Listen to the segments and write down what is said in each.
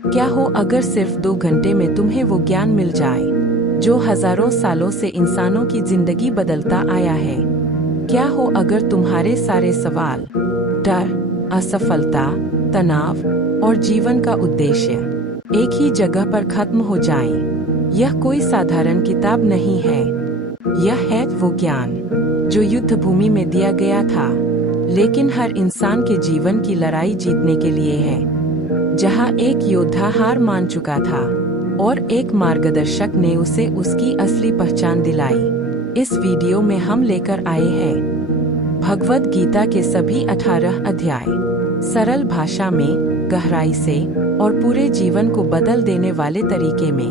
क्या हो अगर सिर्फ 2 घंटे में तुम्हें वो ज्ञान मिल जाए जो हजारों सालों से इंसानों की जिंदगी बदलता आया है। क्या हो अगर तुम्हारे सारे सवाल, डर, असफलता, तनाव और जीवन का उद्देश्य एक ही जगह पर खत्म हो जाएं। यह कोई साधारण किताब नहीं है। यह है वो ज्ञान जो युद्ध भूमि में दिया गया था, लेकिन हर इंसान के जीवन की लड़ाई जीतने के लिए है। जहां एक योद्धा हार मान चुका था और एक मार्गदर्शक ने उसे उसकी असली पहचान दिलाई। इस वीडियो में हम लेकर आए हैं भगवद गीता के सभी 18 अध्याय, सरल भाषा में, गहराई से और पूरे जीवन को बदल देने वाले तरीके में।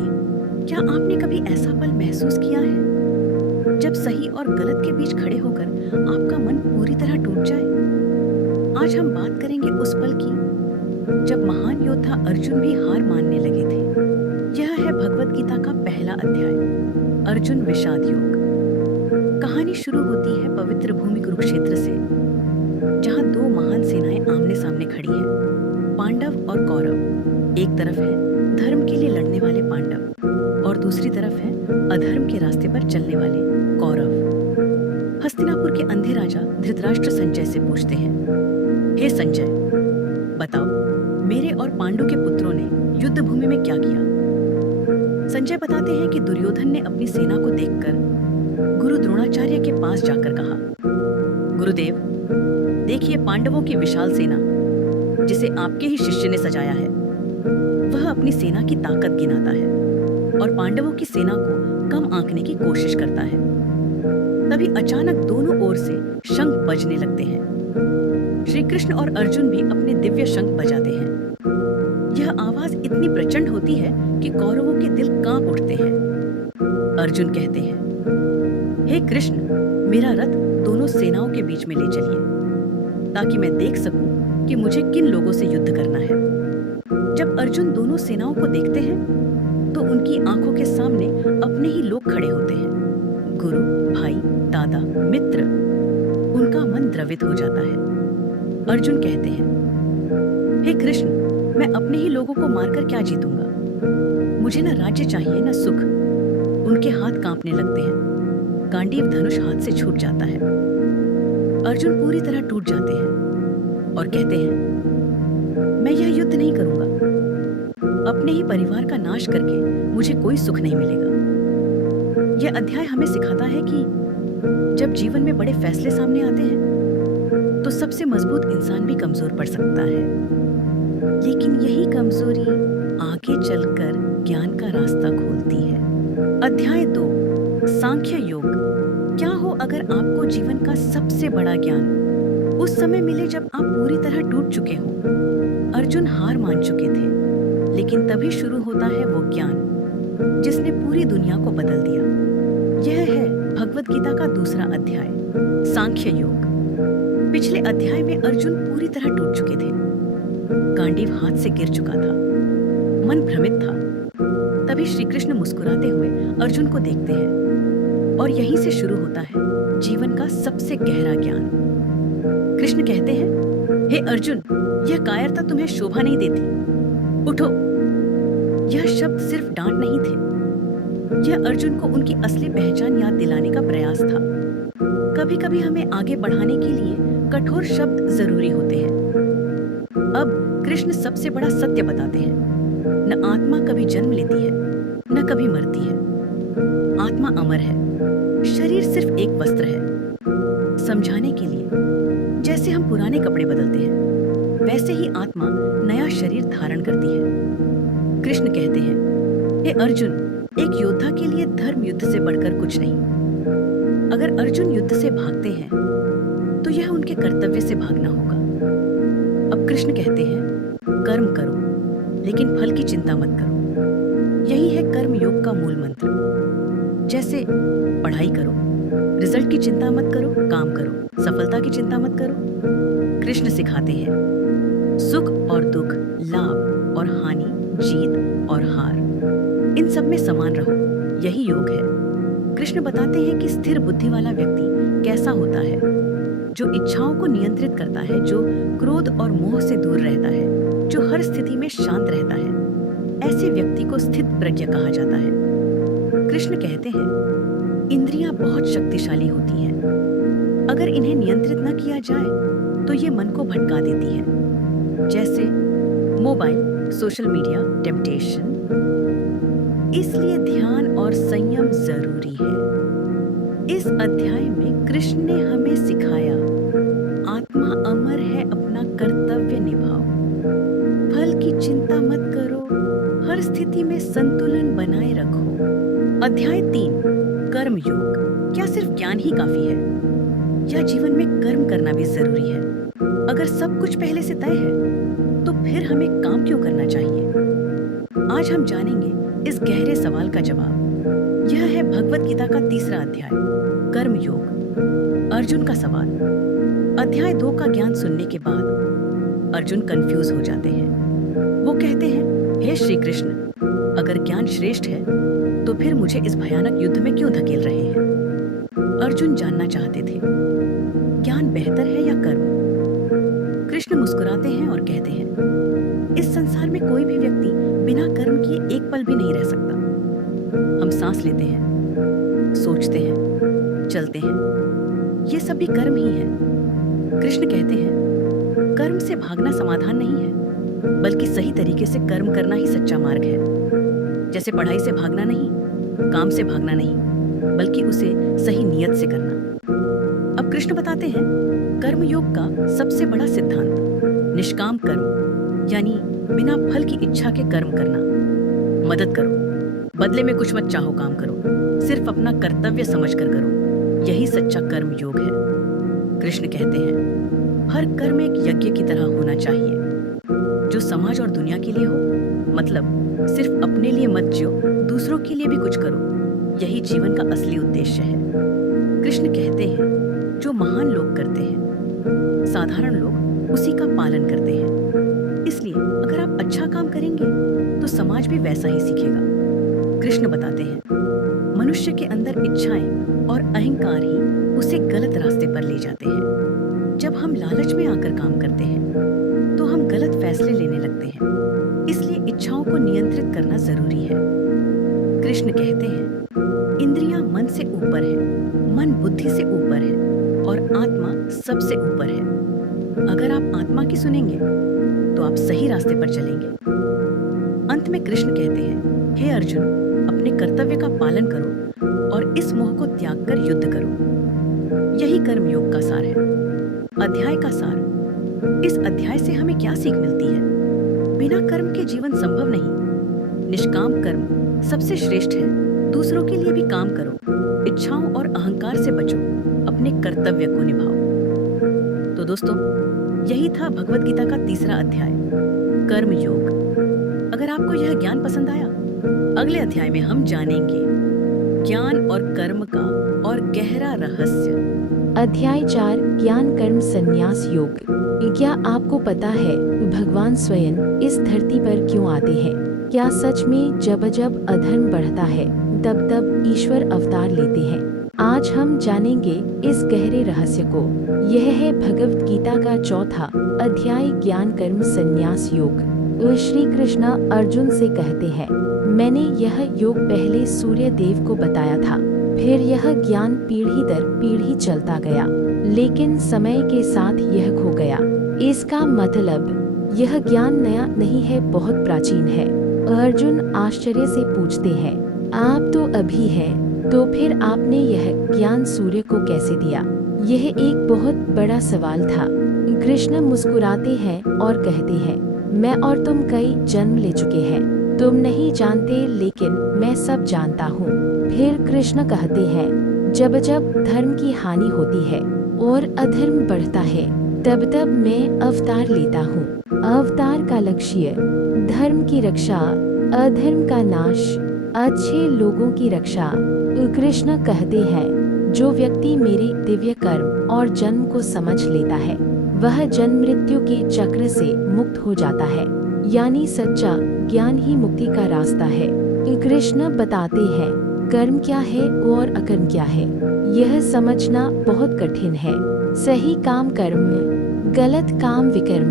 क्या आपने कभी ऐसा पल महसूस किया है जब सही और गलत के बीच खड़े होकर आपका मन पूरी तरह टूट जाए? आज हम बात करेंगे उस पल की जब महान योद्धा अर्जुन भी हार मानने लगे थे। यह है भगवद गीता का पहला अध्याय, अर्जुन विषाद योग। कहानी शुरू होती है पवित्र भूमि कुरुक्षेत्र से, जहां दो महान सेनाएं आमने सामने खड़ी हैं, पांडव और कौरव। एक तरफ है धर्म के लिए लड़ने वाले पांडव और दूसरी तरफ है अधर्म के रास्ते पर चलने वाले कौरव। हस्तिनापुर के अंधे राजा धृतराष्ट्र संजय से पूछते हैं, हे संजय, बताओ, मेरे और पांडु के पुत्रों ने युद्ध भूमि में क्या किया? संजय बताते हैं कि दुर्योधन ने अपनी सेना को देखकर गुरु द्रोणाचार्य के पास जाकर कहा, गुरुदेव, देखिए पांडवों की विशाल सेना, जिसे आपके ही शिष्य ने सजाया है। वह अपनी सेना की ताकत गिनाता है और पांडवों की सेना को कम आंकने की कोशिश करता है। तभी अचानक दोनों ओर से शंख बजने लगते हैं। श्री कृष्ण और अर्जुन भी अपने दिव्य शंख बजाते हैं। यह आवाज इतनी प्रचंड होती है कि कौरवों के दिल कांप उठते हैं। अर्जुन कहते हैं, हे कृष्ण, मेरा रथ दोनों सेनाओं के बीच में ले चलिए, ताकि मैं देख सकूं कि मुझे किन लोगों से युद्ध करना है। जब अर्जुन दोनों सेनाओं को देखते हैं तो उनकी आंखों के सामने अपने ही लोग खड़े होते हैं, गुरु, भाई, दादा, मित्र। उनका मन द्रवित हो जाता है। अर्जुन कहते हैं, हे कृष्ण, मैं अपने ही लोगों को मारकर क्या जीतूंगा? मुझे न राज्य चाहिए न सुख। उनके हाथ कांपने लगते हैं। गांडीव धनुष हाथ से छूट जाता है। अर्जुन पूरी तरह टूट जाते हैं और कहते हैं, मैं यह युद्ध नहीं करूंगा। अपने ही परिवार का नाश करके मुझे कोई सुख नहीं मिलेगा। यह अध्याय हमें सिखाता है कि जब जीवन में बड़े फैसले सामने आते हैं तो सबसे मजबूत इंसान भी कमजोर पड़ सकता है, लेकिन यही कमजोरी आगे चलकर ज्ञान का रास्ता खोलती है। अध्याय 2, सांख्य योग। क्या हो अगर आपको जीवन का सबसे बड़ा ज्ञान उस समय मिले जब आप पूरी तरह टूट चुके हो? अर्जुन हार मान चुके थे, लेकिन तभी शुरू होता है वो ज्ञान जिसने पूरी दुनिया को बदल दिया। यह है भगवद गीता का दूसरा अध्याय, सांख्य योग। पिछले अध्याय में अर्जुन पूरी तरह टूट चुके थे। गांडीव हाथ से गिर चुका था, मन भ्रमित था। तभी श्री कृष्ण मुस्कुराते हुए अर्जुन को देखते हैं और यहीं से शुरू होता है जीवन का सबसे गहरा ज्ञान। कृष्ण कहते हैं, हे अर्जुन, यह कायरता तुम्हें शोभा नहीं देती। उठो। यह शब्द सिर्फ डांट नहीं थे, यह अर्जुन को उनकी असली पहचान याद दिलाने का प्रयास था। कभी कभी हमें आगे बढ़ाने के लिए कठोर शब्द जरूरी होते हैं। अब कृष्ण सबसे बड़ा सत्य बताते हैं, न आत्मा कभी जन्म लेती है न कभी मरती है। आत्मा अमर है, शरीर सिर्फ एक वस्त्र है। समझाने के लिए, जैसे हम पुराने कपड़े बदलते हैं, वैसे ही आत्मा नया शरीर धारण करती है। कृष्ण कहते हैं, हे अर्जुन, एक योद्धा के लिए धर्म युद्ध से बढ़कर कुछ नहीं। अगर अर्जुन युद्ध से भागते हैं तो यह उनके कर्तव्य से भागना होगा। अब कृष्ण कहते हैं, कर्म करो, लेकिन फल की चिंता मत करो। यही है कर्म योग का मूल मंत्र। जैसे पढ़ाई करो, रिजल्ट की चिंता मत करो, काम करो, सफलता की चिंता मत करो। कृष्ण सिखाते हैं, सुख और दुख, लाभ और हानि, जीत और हार, इन सब में समान रहो। यही योग है। कृष्ण बताते हैं कि स्थिर बुद्धि वाला व्यक्ति कैसा होता है, जो इच्छाओं को नियंत्रित करता है, जो क्रोध और मोह से दूर रहता है, जो हर स्थिति में शांत रहता है। को स्थित प्रज्ञ कहा जाता है। कृष्ण कहते हैं, इंद्रियां बहुत शक्तिशाली होती हैं। अगर इन्हें नियंत्रित न किया जाए तो ये मन को भटका देती हैं, जैसे मोबाइल, सोशल मीडिया, टेम्पटेशन। इसलिए ध्यान और संयम जरूरी है। इस अध्याय में कृष्ण ने हमें सिखाया, आत्मा अमर है, अपना कर्तव्य निभाओ, फल की चिंता मत करो, हर स्थिति में संतुलन बनाए रखो। अध्याय 3, कर्म योग। क्या सिर्फ ज्ञान ही काफी है या जीवन में कर्म करना भी जरूरी है? अगर सब कुछ पहले से तय है तो फिर हमें काम क्यों करना चाहिए? आज हम जानेंगे इस गहरे सवाल का जवाब। यह है भगवत गीता का 3रा अध्याय, कर्म योग। अर्जुन का सवाल। अध्याय 2 का ज्ञान सुनने के बाद अर्जुन कंफ्यूज हो जाते हैं। वो कहते हैं, हे श्री कृष्ण, अगर ज्ञान श्रेष्ठ है तो फिर मुझे इस भयानक युद्ध में क्यों धकेल रहे हैं? अर्जुन जानना चाहते थे, ज्ञान बेहतर है या कर्म? कृष्ण मुस्कुराते हैं और कहते हैं, इस संसार में कोई भी व्यक्ति बिना कर्म किए एक पल भी नहीं रह सकता। हम सांस लेते हैं, सोचते हैं, चलते हैं, ये सब भी कर्म ही है। कृष्ण कहते हैं, कर्म से भागना समाधान नहीं है, बल्कि सही तरीके से कर्म करना ही सच्चा मार्ग है। जैसे पढ़ाई से भागना नहीं, काम से भागना नहीं, बल्कि उसे सही नियत से करना। अब कृष्ण बताते हैं, कर्म योग का सबसे बड़ा सिद्धांत निष्काम कर्म, यानी बिना फल की इच्छा के कर्म करना। मदद करो, बदले में कुछ मत चाहो, काम करो, सिर्फ अपना कर्तव्य समझकर करो, यही सच्चा कर्म योग है। कृष्ण कहते हैं, हर कर्म एक यज्ञ की तरह होना चाहिए, जो समाज और दुनिया के लिए हो। मतलब सिर्फ अपने लिए मत जियो, दूसरों के लिए भी कुछ करो, यही जीवन का असली उद्देश्य है। कृष्ण कहते हैं, जो महान लोग करते हैं, साधारण लोग उसी का पालन करते हैं। इसलिए अगर आप अच्छा काम करेंगे तो समाज भी वैसा ही सीखेगा। कृष्ण बताते हैं, मनुष्य के अंदर इच्छाएं और अहंकार ही उसे गलत रास्ते पर ले जाते हैं। जब हम लालच में आकर काम करते हैं तो हम गलत फैसले लेने लगते हैं। इसलिए इच्छाओं को नियंत्रित करना जरूरी है। कृष्ण कहते हैं, इंद्रियां मन से ऊपर है, मन बुद्धि से ऊपर है और आत्मा सबसे ऊपर है। अगर आप आत्मा की सुनेंगे तो आप सही रास्ते पर चलेंगे। अंत में कृष्ण कहते हैं, हे अर्जुन, अपने कर्तव्य का पालन करो और इस मोह को त्याग कर युद्ध करो। यही कर्म योग का सार है। अध्याय का सार। इस अध्याय से हमें क्या सीख मिलती है? बिना कर्म के जीवन संभव नहीं। निष्काम कर्म सबसे श्रेष्ठ है। दूसरों के लिए भी काम करो, इच्छाओं और अहंकार से बचो, अपने कर्तव्य को निभाओ। तो दोस्तों, यही था भगवत गीता का 3रा अध्याय, कर्म योग। अगर आपको यह ज्ञान पसंद आया, अगले अध्याय में हम जानेंगे ज्ञान और कर्म का और गहरा रहस्य। अध्याय 4, ज्ञान कर्म संन्यास योग। क्या आपको पता है भगवान स्वयं इस धरती पर क्यों आते हैं? क्या सच में जब जब अधर्म बढ़ता है तब तब ईश्वर अवतार लेते हैं? आज हम जानेंगे इस गहरे रहस्य को। यह है भगवत गीता का 4था अध्याय, ज्ञान कर्म संन्यास योग। श्री कृष्ण अर्जुन से कहते हैं, मैंने यह योग पहले सूर्य देव को बताया था, फिर यह ज्ञान पीढ़ी दर पीढ़ी चलता गया, लेकिन समय के साथ यह खो गया। इसका मतलब यह ज्ञान नया नहीं है, बहुत प्राचीन है। अर्जुन आश्चर्य से पूछते हैं, आप तो अभी हैं, तो फिर आपने यह ज्ञान सूर्य को कैसे दिया? यह एक बहुत बड़ा सवाल था। कृष्ण मुस्कुराते हैं और कहते हैं, मैं और तुम कई जन्म ले चुके हैं, तुम नहीं जानते लेकिन मैं सब जानता हूँ। फिर कृष्ण कहते हैं, जब जब धर्म की हानि होती है और अधर्म बढ़ता है, तब तब मैं अवतार लेता हूँ। अवतार का लक्ष्य धर्म की रक्षा, अधर्म का नाश, अच्छे लोगों की रक्षा। कृष्ण कहते हैं, जो व्यक्ति मेरे दिव्य कर्म और जन्म को समझ लेता है, वह जन्म मृत्यु के चक्र से मुक्त हो जाता है, यानी सच्चा ज्ञान ही मुक्ति का रास्ता है। कृष्ण बताते हैं, कर्म क्या है और अकर्म क्या है, यह समझना बहुत कठिन है। सही काम कर्म, गलत काम विकर्म,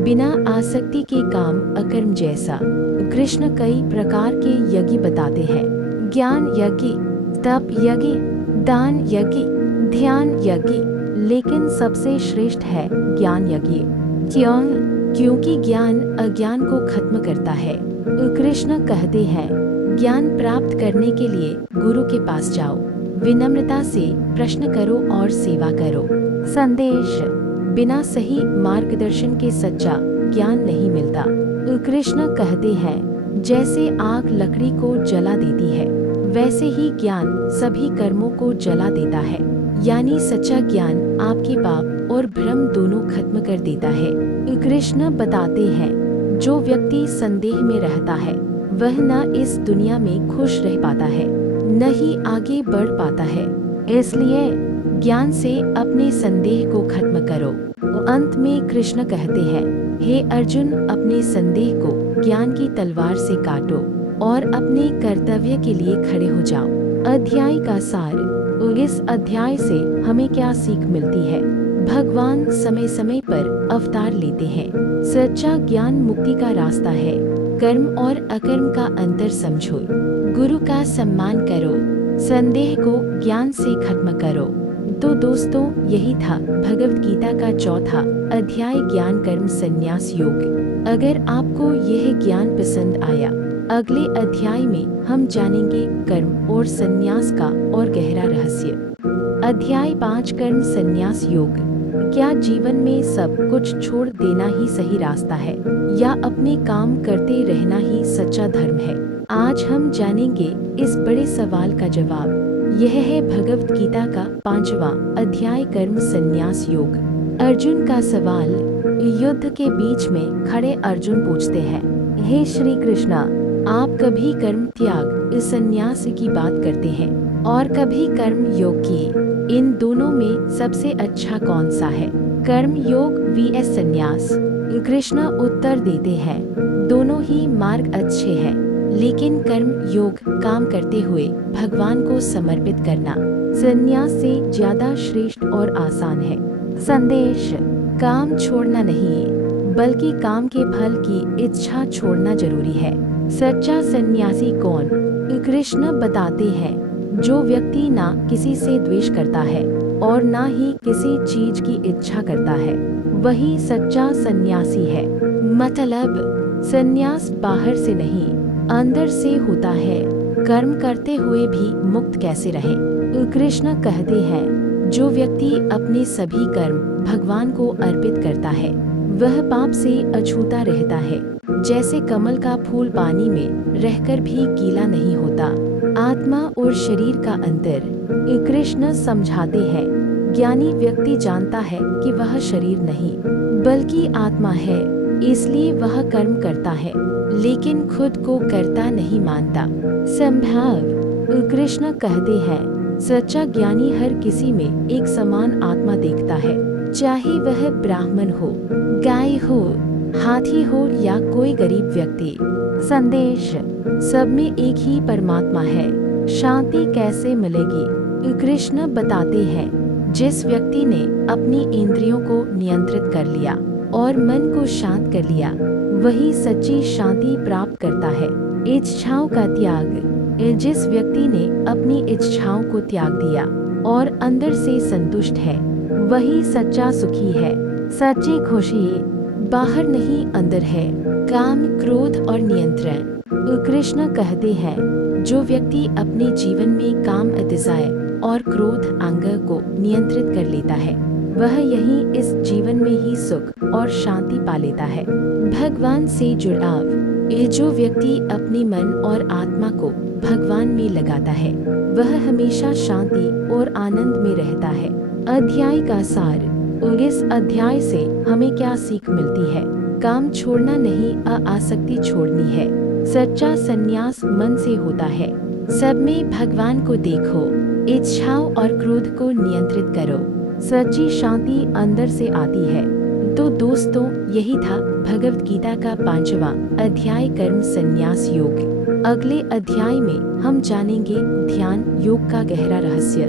बिना आसक्ति के काम अकर्म जैसा। कृष्ण कई प्रकार के यज्ञ बताते हैं। ज्ञान यज्ञ, तप यज्ञ, दान यज्ञ, ध्यान यज्ञ, लेकिन सबसे श्रेष्ठ है ज्ञान यज्ञ। क्यों? क्योंकि ज्ञान अज्ञान को खत्म करता है। कृष्ण कहते हैं, ज्ञान प्राप्त करने के लिए गुरु के पास जाओ, विनम्रता से प्रश्न करो और सेवा करो। संदेश: बिना सही मार्गदर्शन के सच्चा ज्ञान नहीं मिलता। कृष्ण कहते हैं, जैसे आग लकड़ी को जला देती है, वैसे ही ज्ञान सभी कर्मों को जला देता है। यानी सच्चा ज्ञान आपके पाप और भ्रम दोनों खत्म कर देता है। कृष्ण बताते हैं, जो व्यक्ति संदेह में रहता है वह न इस दुनिया में खुश रह पाता है, न ही आगे बढ़ पाता है। इसलिए ज्ञान से अपने संदेह को खत्म करो। अंत में कृष्ण कहते हैं, हे अर्जुन, अपने संदेह को ज्ञान की तलवार से काटो और अपने कर्तव्य के लिए खड़े हो जाओ। अध्याय का सार: इस अध्याय से हमें क्या सीख मिलती है? भगवान समय समय पर अवतार लेते हैं। सच्चा ज्ञान मुक्ति का रास्ता है। कर्म और अकर्म का अंतर समझो, गुरु का सम्मान करो, संदेह को ज्ञान से खत्म करो। तो दोस्तों, यही था भगवत गीता का चौथा अध्याय, ज्ञान कर्म संन्यास योग। अगर आपको यह ज्ञान पसंद आया, अगले अध्याय में हम जानेंगे कर्म और संन्यास का और गहरा रहस्य। अध्याय 5, कर्म संन्यास योग। क्या जीवन में सब कुछ छोड़ देना ही सही रास्ता है, या अपने काम करते रहना ही सच्चा धर्म है? आज हम जानेंगे इस बड़े सवाल का जवाब। यह है भगवत गीता का 5वां अध्याय, कर्म संन्यास योग। अर्जुन का सवाल। युद्ध के बीच में खड़े अर्जुन पूछते हैं, हे श्री कृष्णा, आप कभी कर्म त्याग संन्यास की बात करते हैं और कभी कर्म योग की। इन दोनों में सबसे अच्छा कौन सा है? कर्म योग vs संन्यास। कृष्ण उत्तर देते हैं, दोनों ही मार्ग अच्छे हैं, लेकिन कर्म योग काम करते हुए भगवान को समर्पित करना संन्यास से ज्यादा श्रेष्ठ और आसान है। संदेश: काम छोड़ना नहीं, बल्कि काम के फल की इच्छा छोड़ना जरूरी है। सच्चा सन्यासी कौन? कृष्ण बताते हैं, जो व्यक्ति ना किसी से द्वेष करता है और ना ही किसी चीज की इच्छा करता है, वही सच्चा सन्यासी है। मतलब सन्यास बाहर से नहीं, अंदर से होता है। कर्म करते हुए भी मुक्त कैसे रहे? कृष्ण कहते हैं, जो व्यक्ति अपने सभी कर्म भगवान को अर्पित करता है, वह पाप से अछूता रहता है। जैसे कमल का फूल पानी में रहकर भी गीला नहीं होता। आत्मा और शरीर का अंतर। कृष्ण समझाते हैं, ज्ञानी व्यक्ति जानता है कि वह शरीर नहीं बल्कि आत्मा है, इसलिए वह कर्म करता है, लेकिन खुद को कर्ता नहीं मानता। संभाव। कृष्ण कहते हैं, सच्चा ज्ञानी हर किसी में एक समान आत्मा देखता है, चाहे वह ब्राह्मण हो, गाय हो, हाथी हो या कोई गरीब व्यक्ति। संदेश: सब में एक ही परमात्मा है। शांति कैसे मिलेगी? कृष्ण बताते हैं, जिस व्यक्ति ने अपनी इंद्रियों को नियंत्रित कर लिया और मन को शांत कर लिया, वही सच्ची शांति प्राप्त करता है। इच्छाओं का त्याग। जिस व्यक्ति ने अपनी इच्छाओं को त्याग दिया और अंदर से संतुष्ट है, वही सच्चा सुखी है। सच्ची खुशी बाहर नहीं अंदर है। काम, क्रोध और नियंत्रण। कृष्ण कहते हैं, जो व्यक्ति अपने जीवन में काम, अतिशय और क्रोध अंग को नियंत्रित कर लेता है, वह यही इस जीवन में ही सुख और शांति पा लेता है। भगवान से जुड़ाव। ये जो व्यक्ति अपने मन और आत्मा को भगवान में लगाता है, वह हमेशा शांति और आनंद में रहता है। अध्याय का सार। इस अध्याय से हमें क्या सीख मिलती है? काम छोड़ना नहीं, आसक्ति छोड़नी है। सच्चा संन्यास मन से होता है। सब में भगवान को देखो, इच्छाओं और क्रोध को नियंत्रित करो। सच्ची शांति अंदर से आती है। तो दोस्तों, यही था भगवत गीता का 5वां अध्याय, कर्म संन्यास योग। अगले अध्याय में हम जानेंगे ध्यान योग का गहरा रहस्य।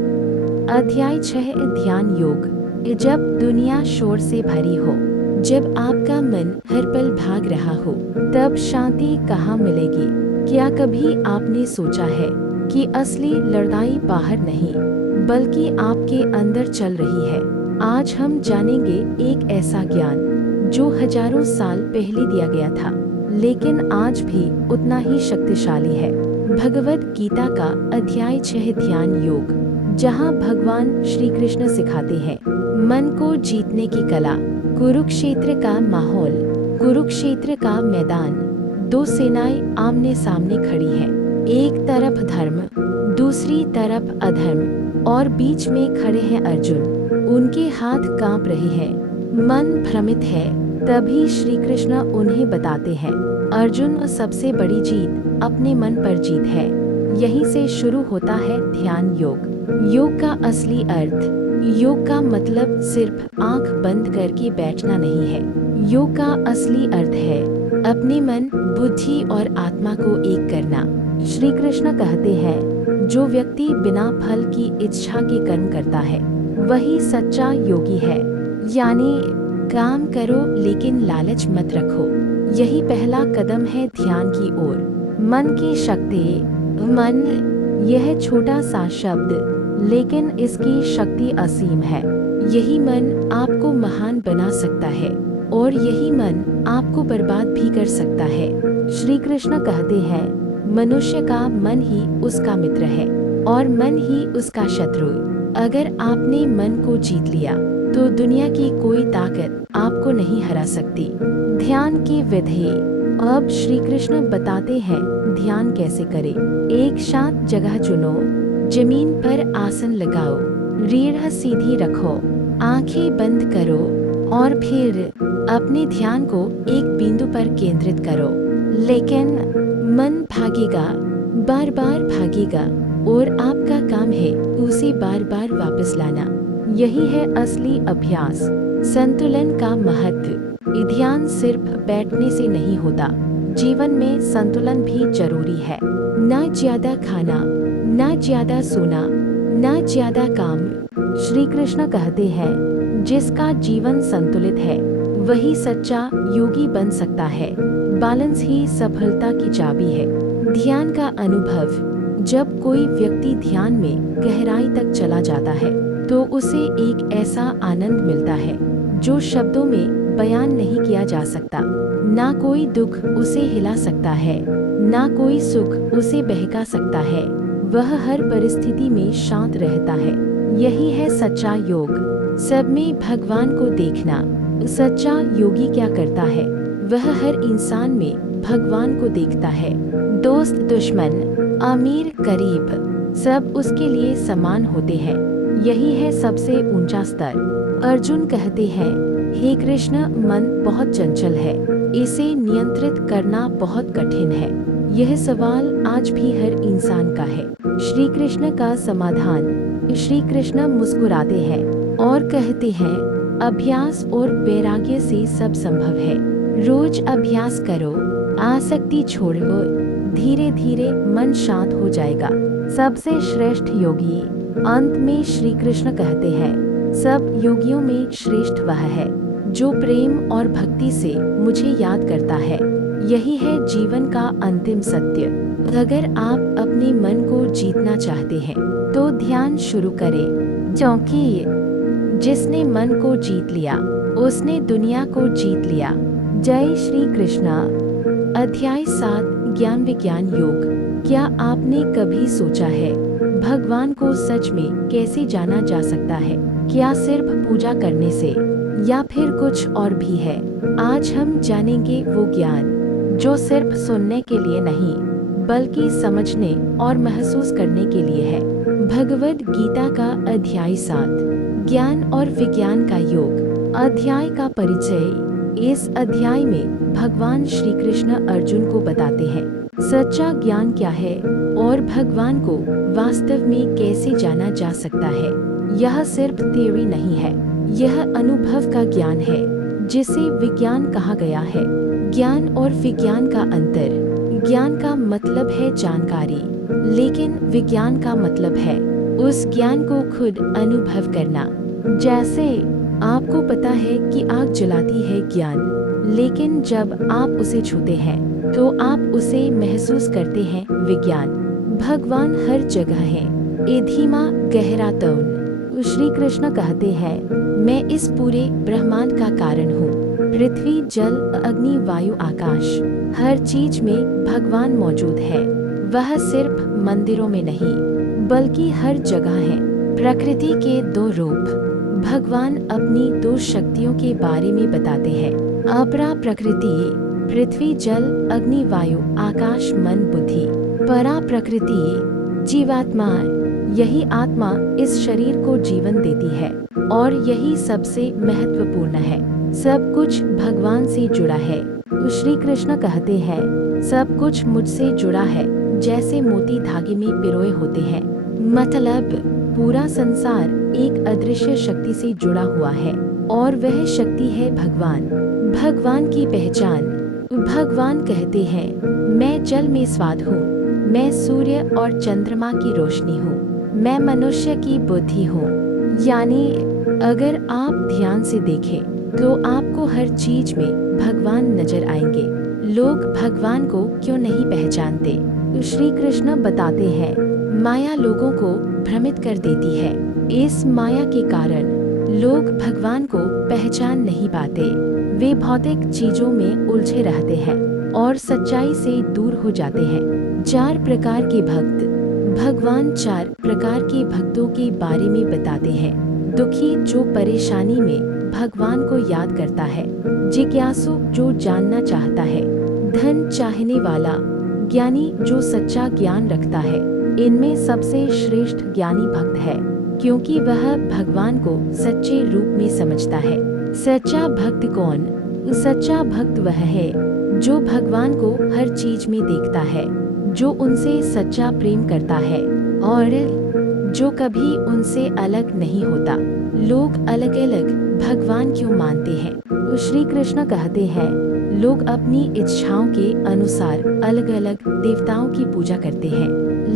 अध्याय 6, ध्यान योग। जब दुनिया शोर से भरी हो, जब आपका मन हर पल भाग रहा हो, तब शांति कहाँ मिलेगी? क्या कभी आपने सोचा है कि असली लड़ाई बाहर नहीं, बल्कि आपके अंदर चल रही है? आज हम जानेंगे एक ऐसा ज्ञान जो हजारों साल पहले दिया गया था, लेकिन आज भी उतना ही शक्तिशाली है। भगवद गीता का अध्याय 6 ध्यान योग, जहाँ भगवान श्री कृष्ण सिखाते हैं मन को जीतने की कला। कुरुक्षेत्र का माहौल, कुरुक्षेत्र का मैदान, दो सेनाएं आमने सामने खड़ी हैं। एक तरफ धर्म, दूसरी तरफ अधर्म, और बीच में खड़े हैं अर्जुन। उनके हाथ कांप रहे हैं, मन भ्रमित है। तभी श्री कृष्ण उन्हें बताते हैं, अर्जुन, सबसे बड़ी जीत अपने मन पर जीत है। यहीं से शुरू होता है ध्यान योग। योग का असली अर्थ, योग का मतलब सिर्फ आंख बंद करके बैठना नहीं है। योग का असली अर्थ है अपने मन, बुद्धि और आत्मा को एक करना। श्री कृष्ण कहते हैं, जो व्यक्ति बिना फल की इच्छा के कर्म करता है वही सच्चा योगी है। यानी काम करो लेकिन लालच मत रखो। यही पहला कदम है ध्यान की ओर। मन की शक्ति, मन, यह छोटा सा शब्द, लेकिन इसकी शक्ति असीम है। यही मन आपको महान बना सकता है और यही मन आपको बर्बाद भी कर सकता है। श्री कृष्ण कहते हैं, मनुष्य का मन ही उसका मित्र है और मन ही उसका शत्रु। अगर आपने मन को जीत लिया तो दुनिया की कोई ताकत आपको नहीं हरा सकती। ध्यान की विधि, अब श्री कृष्ण बताते हैं ध्यान कैसे करें। एक शांत जगह चुनो, जमीन पर आसन लगाओ, रीढ़ सीधी रखो, आंखें बंद करो और फिर अपने ध्यान को एक बिंदु पर केंद्रित करो। लेकिन मन भागेगा, बार बार भागेगा और आपका काम है उसे बार बार वापस लाना। यही है असली अभ्यास, संतुलन का महत्व। ध्यान सिर्फ बैठने से नहीं होता, जीवन में संतुलन भी जरूरी है। ना ज्यादा खाना, ना ज्यादा सोना, ना ज्यादा काम। श्री कृष्ण कहते हैं, जिसका जीवन संतुलित है वही सच्चा योगी बन सकता है। बैलेंस ही सफलता की चाबी है। ध्यान का अनुभव, जब कोई व्यक्ति ध्यान में गहराई तक चला जाता है तो उसे एक ऐसा आनंद मिलता है जो शब्दों में बयान नहीं किया जा सकता। ना कोई दुख उसे हिला सकता है, ना कोई सुख उसे बहका सकता है। वह हर परिस्थिति में शांत रहता है। यही है सच्चा योग, सब में भगवान को देखना। सच्चा योगी क्या करता है? वह हर इंसान में भगवान को देखता है। दोस्त दुश्मन, अमीर गरीब, सब उसके लिए समान होते हैं। यही है सबसे ऊंचा स्तर। अर्जुन कहते हैं, हे कृष्ण, मन बहुत चंचल है, इसे नियंत्रित करना बहुत कठिन है। यह सवाल आज भी हर इंसान का है। श्री कृष्ण का समाधान, श्री कृष्ण मुस्कुराते हैं और कहते हैं, अभ्यास और वैराग्य से सब संभव है। रोज अभ्यास करो, आसक्ति छोड़ो, धीरे धीरे मन शांत हो जाएगा। सबसे श्रेष्ठ योगी, अंत में श्री कृष्ण कहते हैं, सब योगियों में श्रेष्ठ वह है जो प्रेम और भक्ति से मुझे याद करता है। यही है जीवन का अंतिम सत्य। अगर आप अपने मन को जीतना चाहते हैं तो ध्यान शुरू करें, क्योंकि जिसने मन को जीत लिया उसने दुनिया को जीत लिया। जय श्री कृष्णा। अध्याय 7 ज्ञान विज्ञान योग। क्या आपने कभी सोचा है भगवान को सच में कैसे जाना जा सकता है? क्या सिर्फ पूजा करने से, या फिर कुछ और भी है? आज हम जानेंगे वो ज्ञान जो सिर्फ सुनने के लिए नहीं बल्कि समझने और महसूस करने के लिए है। भगवद गीता का अध्याय 7 ज्ञान और विज्ञान का योग। अध्याय का परिचय। इस अध्याय में भगवान श्री कृष्ण अर्जुन को बताते हैं सच्चा ज्ञान क्या है और भगवान को वास्तव में कैसे जाना जा सकता है। यह सिर्फ थ्योरी नहीं है, यह अनुभव का ज्ञान है जिसे विज्ञान कहा गया है। ज्ञान और विज्ञान का अंतर। ज्ञान का मतलब है जानकारी, लेकिन विज्ञान का मतलब है उस ज्ञान को खुद अनुभव करना। जैसे आपको पता है कि आग जलाती है ज्ञान, लेकिन जब आप उसे छूते हैं तो आप उसे महसूस करते हैं विज्ञान। भगवान हर जगह है। ए धीमा गहरा टोन। श्री कृष्ण कहते हैं, मैं इस पूरे ब्रह्मांड का कारण हूँ। पृथ्वी, जल, अग्नि, वायु, आकाश, हर चीज में भगवान मौजूद है। वह सिर्फ मंदिरों में नहीं बल्कि हर जगह है। प्रकृति के दो रूप। भगवान अपनी दो शक्तियों के बारे में बताते हैं। अपरा प्रकृति, पृथ्वी, जल, अग्नि, वायु, आकाश, मन, बुद्धि। परा प्रकृति, जीवात्मा। यही आत्मा इस शरीर को जीवन देती है और यही सबसे महत्वपूर्ण है। सब कुछ भगवान से जुड़ा है। श्री कृष्ण कहते हैं, सब कुछ मुझसे जुड़ा है, जैसे मोती धागे में पिरोए होते हैं। मतलब पूरा संसार एक अदृश्य शक्ति से जुड़ा हुआ है और वह शक्ति है भगवान। भगवान की पहचान। भगवान कहते हैं, मैं जल में स्वाद हूँ, मैं सूर्य और चंद्रमा की रोशनी हूँ, मैं मनुष्य की बुद्धि हूँ। यानी अगर आप ध्यान से देखें तो आपको हर चीज में भगवान नजर आएंगे। लोग भगवान को क्यों नहीं पहचानते? श्री कृष्ण बताते हैं, माया लोगों को भ्रमित कर देती है। इस माया के कारण लोग भगवान को पहचान नहीं पाते। वे भौतिक चीजों में उलझे रहते हैं और सच्चाई से दूर हो जाते हैं। 4 प्रकार के भक्त। भगवान 4 प्रकार के भक्तों के बारे में बताते हैं। दुखी, जो परेशानी में भगवान को याद करता है। जिज्ञासु, जो जानना चाहता है। धन चाहने वाला, ज्ञानी, जो सच्चा ज्ञान रखता है। इनमें सबसे श्रेष्ठ ज्ञानी भक्त है, क्योंकि वह भगवान को सच्चे रूप में समझता है। सच्चा भक्त कौन? सच्चा भक्त वह है जो भगवान को हर चीज में देखता है, जो उनसे सच्चा प्रेम करता है और जो कभी उनसे अलग नहीं होता। लोग अलग अलग भगवान क्यों मानते हैं? श्री कृष्ण कहते हैं, लोग अपनी इच्छाओं के अनुसार अलग अलग देवताओं की पूजा करते हैं,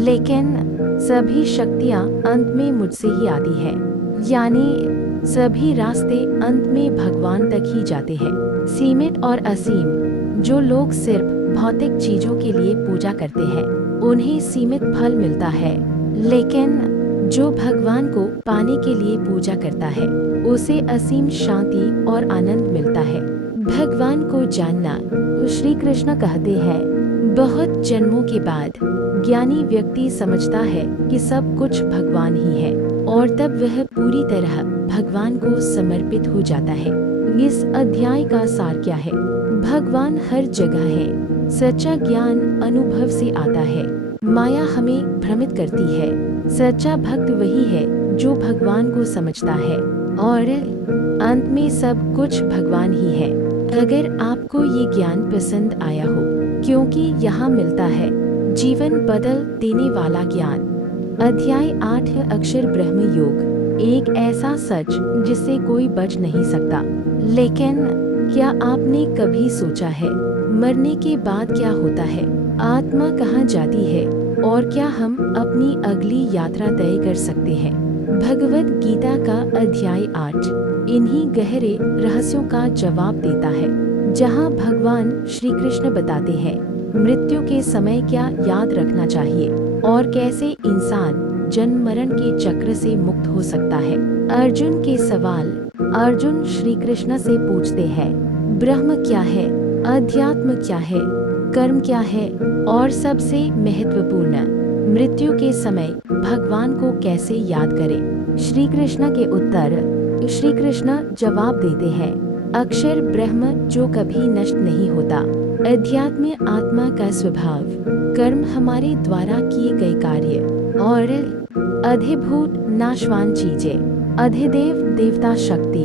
लेकिन सभी शक्तियाँ अंत में मुझसे ही आती हैं। यानी सभी रास्ते अंत में भगवान तक ही जाते हैं। सीमित और असीम, जो लोग सिर्फ भौतिक चीजों के लिए पूजा करते हैं उन्हें सीमित फल मिलता है, लेकिन जो भगवान को पाने के लिए पूजा करता है उसे असीम शांति और आनंद मिलता है। भगवान को जानना। श्री कृष्ण कहते हैं, बहुत जन्मों के बाद ज्ञानी व्यक्ति समझता है कि सब कुछ भगवान ही है और तब वह पूरी तरह भगवान को समर्पित हो जाता है। इस अध्याय का सार क्या है? भगवान हर जगह है। सच्चा ज्ञान अनुभव से आता है। माया हमें भ्रमित करती है। सच्चा भक्त वही है जो भगवान को समझता है और अंत में सब कुछ भगवान ही है। अगर आपको ये ज्ञान पसंद आया हो, क्योंकि यहाँ मिलता है जीवन बदल देने वाला ज्ञान। अध्याय 8 अक्षर ब्रह्म योग। एक ऐसा सच जिससे कोई बच नहीं सकता। लेकिन क्या आपने कभी सोचा है मरने के बाद क्या होता है? आत्मा कहाँ जाती है और क्या हम अपनी अगली यात्रा तय कर सकते हैं? भगवद गीता का अध्याय 8 इन्हीं गहरे रहस्यों का जवाब देता है, जहाँ भगवान श्री कृष्ण बताते हैं मृत्यु के समय क्या याद रखना चाहिए और कैसे इंसान जन्म मरण के चक्र से मुक्त हो सकता है। अर्जुन के सवाल। अर्जुन श्री कृष्ण से पूछते हैं, ब्रह्म क्या है, अध्यात्म क्या है, कर्म क्या है और सबसे महत्वपूर्ण मृत्यु के समय भगवान को कैसे याद करें? श्री कृष्ण के उत्तर। श्री कृष्ण जवाब देते हैं, अक्षर ब्रह्म जो कभी नष्ट नहीं होता, अध्यात्म आत्मा का स्वभाव, कर्म हमारे द्वारा किए गए कार्य और अधिभूत नाशवान चीजें, अधिदेव देवता शक्ति,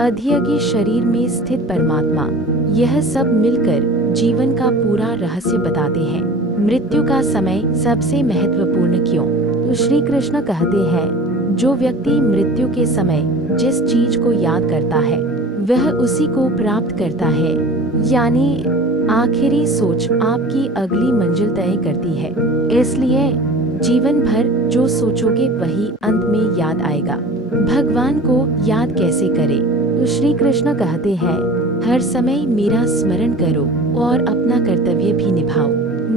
अधियज्ञ शरीर में स्थित परमात्मा, यह सब मिलकर जीवन का पूरा रहस्य बताते हैं। मृत्यु का समय सबसे महत्वपूर्ण क्यों? श्री कृष्ण कहते हैं, जो व्यक्ति मृत्यु के समय जिस चीज को याद करता है वह उसी को प्राप्त करता है। यानी आखिरी सोच आपकी अगली मंजिल तय करती है। इसलिए जीवन भर जो सोचोगे वही अंत में याद आएगा। भगवान को याद कैसे करें? श्री कृष्ण कहते हैं, हर समय मेरा स्मरण करो और अपना कर्तव्य भी निभाओ।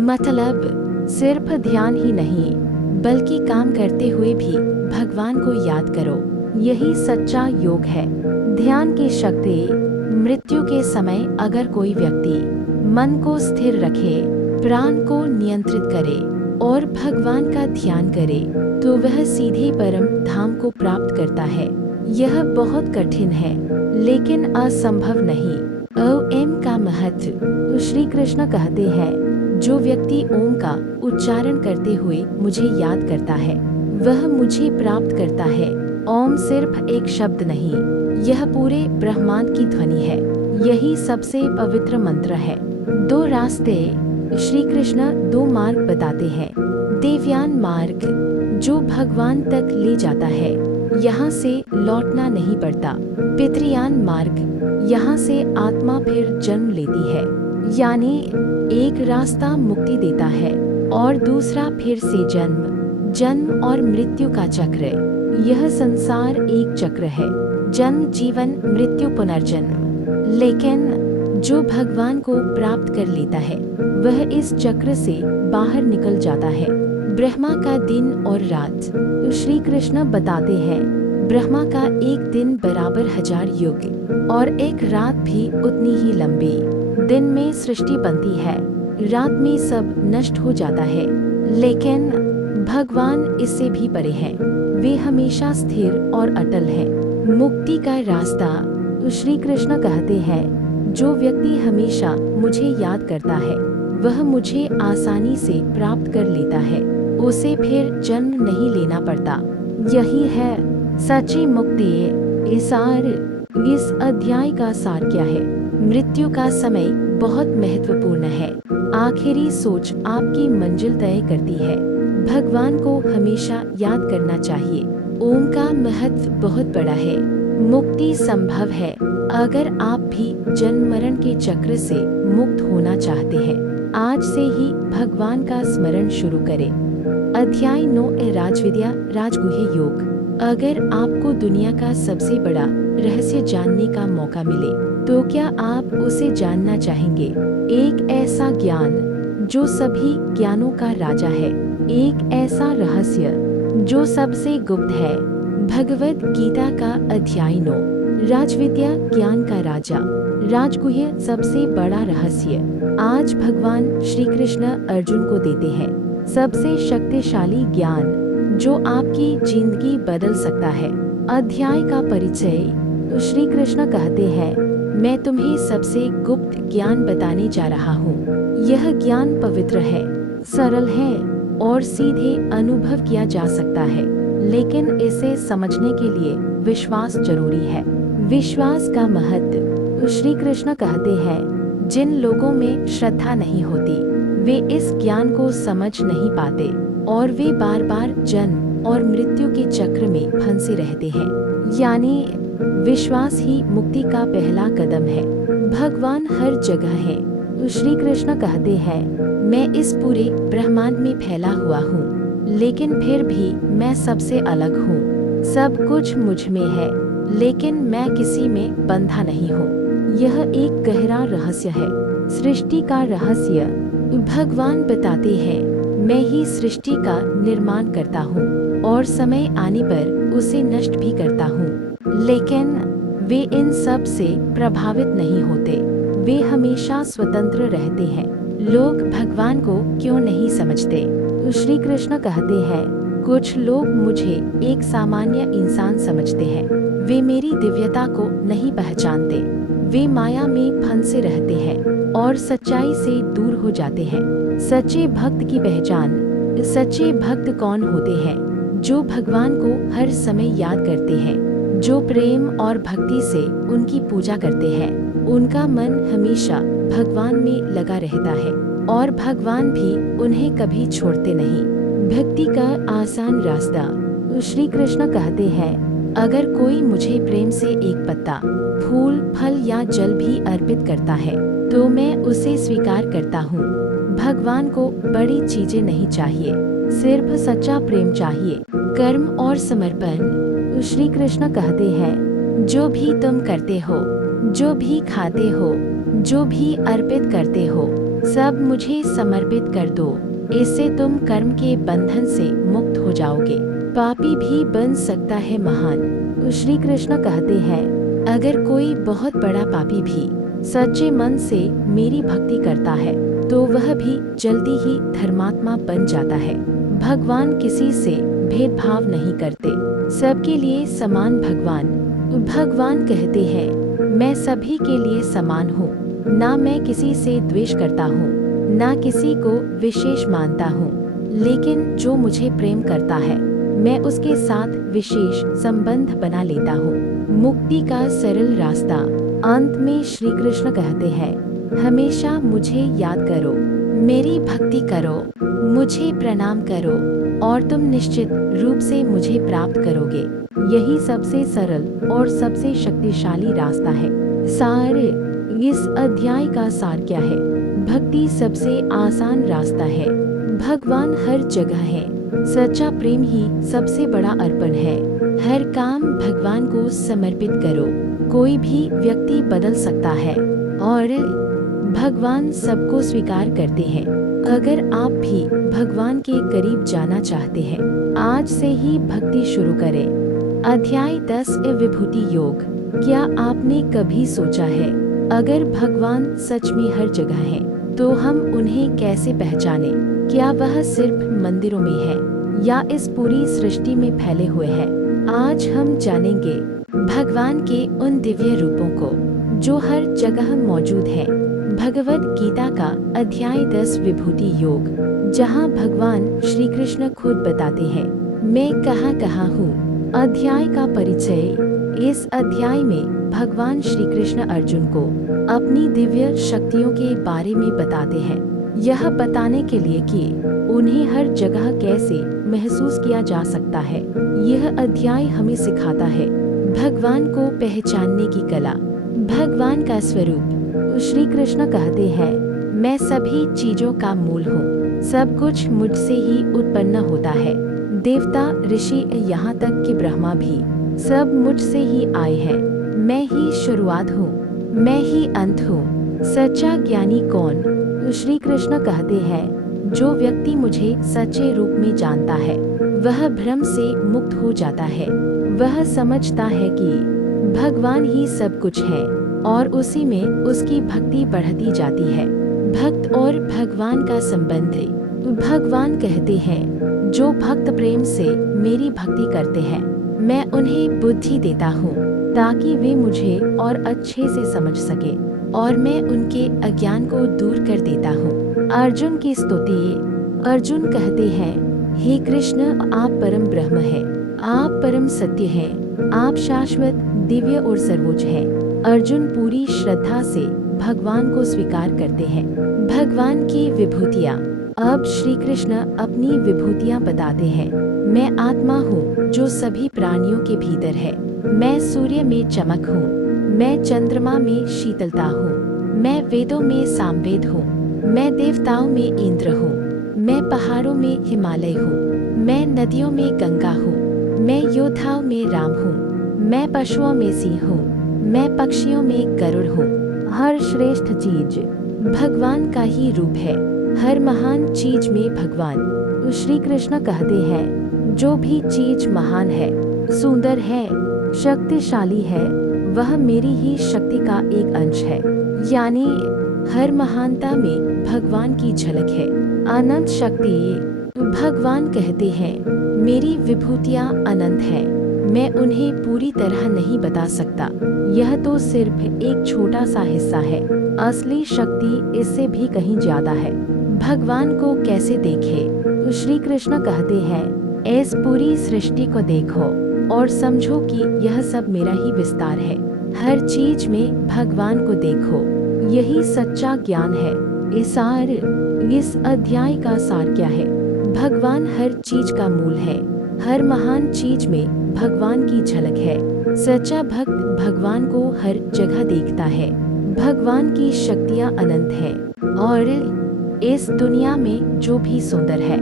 मतलब सिर्फ ध्यान ही नहीं, बल्कि काम करते हुए भी भगवान को याद करो। यही सच्चा योग है। ध्यान की शक्ति। मृत्यु के समय अगर कोई व्यक्ति मन को स्थिर रखे, प्राण को नियंत्रित करे और भगवान का ध्यान करे, तो वह सीधे परम धाम को प्राप्त करता है। यह बहुत कठिन है, लेकिन असंभव नहीं। ओम का महत्व। श्री कृष्ण कहते हैं, जो व्यक्ति ओम का उच्चारण करते हुए मुझे याद करता है, वह मुझे प्राप्त करता है। ओम सिर्फ एक शब्द नहीं, यह पूरे ब्रह्मांड की ध्वनि है। यही सबसे पवित्र मंत्र है। दो रास्ते। श्री कृष्ण दो मार्ग बताते हैं। देवयान मार्ग, जो भगवान तक ले जाता है, यहाँ से लौटना नहीं पड़ता। पितृयान मार्ग, यहाँ से आत्मा फिर जन्म लेती है। यानी एक रास्ता मुक्ति देता है और दूसरा फिर से जन्म और मृत्यु का चक्र। यह संसार एक चक्र है, जन्म, जीवन, मृत्यु, पुनर्जन्म। लेकिन जो भगवान को प्राप्त कर लेता है, वह इस चक्र से बाहर निकल जाता है। ब्रह्मा का दिन और रात। श्री कृष्ण बताते हैं, ब्रह्मा का एक दिन बराबर 1000 युग और एक रात भी उतनी ही लंबी। दिन में सृष्टि बनती है, रात में सब नष्ट हो जाता है। लेकिन भगवान इससे भी परे हैं। वे हमेशा स्थिर और अटल हैं। मुक्ति का रास्ता। श्री कृष्ण कहते हैं, जो व्यक्ति हमेशा मुझे याद करता है, वह मुझे आसानी से प्राप्त कर लेता है। उसे फिर जन्म नहीं लेना पड़ता। यही है सच्ची मुक्ति। इस अध्याय का सार क्या है? मृत्यु का समय बहुत महत्वपूर्ण है। आखिरी सोच आपकी मंजिल तय करती है। भगवान को हमेशा याद करना चाहिए। ओम का महत्व बहुत बड़ा है। मुक्ति संभव है अगर आप भी जन्म मरण के चक्र से मुक्त होना चाहते हैं। आज से ही भगवान का स्मरण शुरू करें। अध्याय 9 राजविद्या राजगुह्य योग। अगर आपको दुनिया का सबसे बड़ा रहस्य जानने का मौका मिले, तो क्या आप उसे जानना चाहेंगे? एक ऐसा ज्ञान जो सभी ज्ञानों का राजा है, एक ऐसा रहस्य जो सबसे गुप्त है। भगवद गीता का अध्याय 9। राजविद्या ज्ञान का राजा, राजगुह्य सबसे बड़ा रहस्य। आज भगवान श्री कृष्ण अर्जुन को देते हैं सबसे शक्तिशाली ज्ञान जो आपकी जिंदगी बदल सकता है। अध्याय का परिचय। श्री कृष्ण कहते हैं, मैं तुम्हें सबसे गुप्त ज्ञान बताने जा रहा हूँ। यह ज्ञान पवित्र है, सरल है और सीधे अनुभव किया जा सकता है, लेकिन इसे समझने के लिए विश्वास जरूरी है। विश्वास का महत्व। श्री कृष्ण कहते हैं, जिन लोगों में श्रद्धा नहीं होती, वे इस ज्ञान को समझ नहीं पाते और वे बार बार जन्म और मृत्यु के चक्र में फंसे रहते हैं। यानी विश्वास ही मुक्ति का पहला कदम है। भगवान हर जगह है। श्री कृष्ण कहते हैं, मैं इस पूरे ब्रह्मांड में फैला हुआ हूँ, लेकिन फिर भी मैं सबसे अलग हूँ। सब कुछ मुझ में है, लेकिन मैं किसी में बंधा नहीं हूँ। यह एक गहरा रहस्य है। सृष्टि का रहस्य। भगवान बताते हैं, मैं ही सृष्टि का निर्माण करता हूँ और समय आने पर उसे नष्ट भी करता हूँ। लेकिन वे इन सब से प्रभावित नहीं होते। वे हमेशा स्वतंत्र रहते हैं। लोग भगवान को क्यों नहीं समझते? श्री कृष्ण कहते हैं, कुछ लोग मुझे एक सामान्य इंसान समझते हैं। वे मेरी दिव्यता को नहीं पहचानते। वे माया में फंसे रहते हैं और सच्चाई से दूर हो जाते हैं। सच्चे भक्त की पहचान। सच्चे भक्त कौन होते हैं? जो भगवान को हर समय याद करते हैं, जो प्रेम और भक्ति से उनकी पूजा करते हैं। उनका मन हमेशा भगवान में लगा रहता है और भगवान भी उन्हें कभी छोड़ते नहीं। भक्ति का आसान रास्ता। श्री कृष्ण कहते हैं, अगर कोई मुझे प्रेम से एक पत्ता, फूल, फल या जल भी अर्पित करता है, तो मैं उसे स्वीकार करता हूँ। भगवान को बड़ी चीजें नहीं चाहिए, सिर्फ सच्चा प्रेम चाहिए। कर्म और समर्पण। श्री कृष्ण कहते हैं, जो भी तुम करते हो, जो भी खाते हो, जो भी अर्पित करते हो, सब मुझे समर्पित कर दो। इससे तुम कर्म के बंधन से मुक्त हो जाओगे। पापी भी बन सकता है महान। श्री कृष्ण कहते हैं, अगर कोई बहुत बड़ा पापी भी सच्चे मन से मेरी भक्ति करता है तो वह भी जल्दी ही धर्मात्मा बन जाता है। भगवान किसी से भेदभाव नहीं करते, सबके लिए समान। भगवान कहते हैं, मैं सभी के लिए समान हूँ। ना मैं किसी से द्वेष करता हूँ, ना किसी को विशेष मानता हूँ, लेकिन जो मुझे प्रेम करता है मैं उसके साथ विशेष संबंध बना लेता हूँ। मुक्ति का सरल रास्ता। अंत में श्री कृष्ण कहते हैं, हमेशा मुझे याद करो, मेरी भक्ति करो, मुझे प्रणाम करो और तुम निश्चित रूप से मुझे प्राप्त करोगे। यही सबसे सरल और सबसे शक्तिशाली रास्ता है। सार। इस अध्याय का सार क्या है? भक्ति सबसे आसान रास्ता है। भगवान हर जगह है। सच्चा प्रेम ही सबसे बड़ा अर्पण है। हर काम भगवान को समर्पित करो। कोई भी व्यक्ति बदल सकता है और भगवान सबको स्वीकार करते हैं। अगर आप भी भगवान के करीब जाना चाहते हैं, आज से ही भक्ति शुरू करें। अध्याय 10 विभूति योग। क्या आपने कभी सोचा है, अगर भगवान सच में हर जगह है तो हम उन्हें कैसे पहचाने? क्या वह सिर्फ मंदिरों में है या इस पूरी सृष्टि में फैले हुए हैं? आज हम जानेंगे भगवान के उन दिव्य रूपों को जो हर जगह मौजूद है। भगवद गीता का अध्याय 10 विभूति योग, जहाँ भगवान श्री कृष्ण खुद बताते हैं, मैं कहाँ कहाँ हूँ। अध्याय का परिचय। इस अध्याय में भगवान श्री कृष्ण अर्जुन को अपनी दिव्य शक्तियों के बारे में बताते हैं, यह बताने के लिए कि उन्हें हर जगह कैसे महसूस किया जा सकता है। यह अध्याय हमें सिखाता है भगवान को पहचानने की कला। भगवान का स्वरूप। श्री कृष्ण कहते हैं, मैं सभी चीजों का मूल हूँ, सब कुछ मुझसे ही उत्पन्न होता है। देवता, ऋषि, यहाँ तक कि ब्रह्मा भी सब मुझसे ही आए हैं। मैं ही शुरुआत हूँ, मैं ही अंत हूँ। सच्चा ज्ञानी कौन? श्री कृष्ण कहते हैं, जो व्यक्ति मुझे सच्चे रूप में जानता है वह भ्रम से मुक्त हो जाता है। वह समझता है कि भगवान ही सब कुछ है और उसी में उसकी भक्ति बढ़ती जाती है। भक्त और भगवान का संबंध। भगवान कहते हैं, जो भक्त प्रेम से मेरी भक्ति करते हैं मैं उन्हें बुद्धि देता हूँ ताकि वे मुझे और अच्छे से समझ सके और मैं उनके अज्ञान को दूर कर देता हूँ। अर्जुन की स्तुति। अर्जुन कहते हैं, हे कृष्ण, आप परम ब्रह्म हैं, आप परम सत्य हैं, आप शाश्वत, दिव्य और सर्वोच्च हैं। अर्जुन पूरी श्रद्धा से भगवान को स्वीकार करते हैं। भगवान की विभूतियाँ। अब श्री कृष्ण अपनी विभूतियाँ बताते हैं, मैं आत्मा हूँ जो सभी प्राणियों के भीतर है। मैं सूर्य में चमक हूँ, मैं चंद्रमा में शीतलता हूँ, मैं वेदों में सामवेद हूँ, मैं देवताओं में इंद्र हूँ, मैं पहाड़ों में हिमालय हूँ, मैं नदियों में गंगा हूँ, मैं योद्धाओं में राम हूँ, मैं पशुओं में सिंह हूँ, मैं पक्षियों में गरुड़ हूँ। हर श्रेष्ठ चीज भगवान का ही रूप है। हर महान चीज में भगवान। श्री कृष्ण कहते हैं, जो भी चीज महान है, सुंदर है, शक्तिशाली है, वह मेरी ही शक्ति का एक अंश है। यानी हर महानता में भगवान की झलक है। अनंत शक्ति। भगवान कहते हैं, मेरी विभूतियाँ अनंत हैं, मैं उन्हें पूरी तरह नहीं बता सकता। यह तो सिर्फ एक छोटा सा हिस्सा है, असली शक्ति इससे भी कहीं ज्यादा है। भगवान को कैसे देखें? श्री कृष्ण कहते हैं, इस पूरी सृष्टि को देखो और समझो कि यह सब मेरा ही विस्तार है। हर चीज में भगवान को देखो, यही सच्चा ज्ञान है। इस अध्याय का सार क्या है? भगवान हर चीज का मूल है। हर महान चीज में भगवान की झलक है। सच्चा भक्त भगवान को हर जगह देखता है। भगवान की शक्तियाँ अनंत है और इस दुनिया में जो भी सुंदर है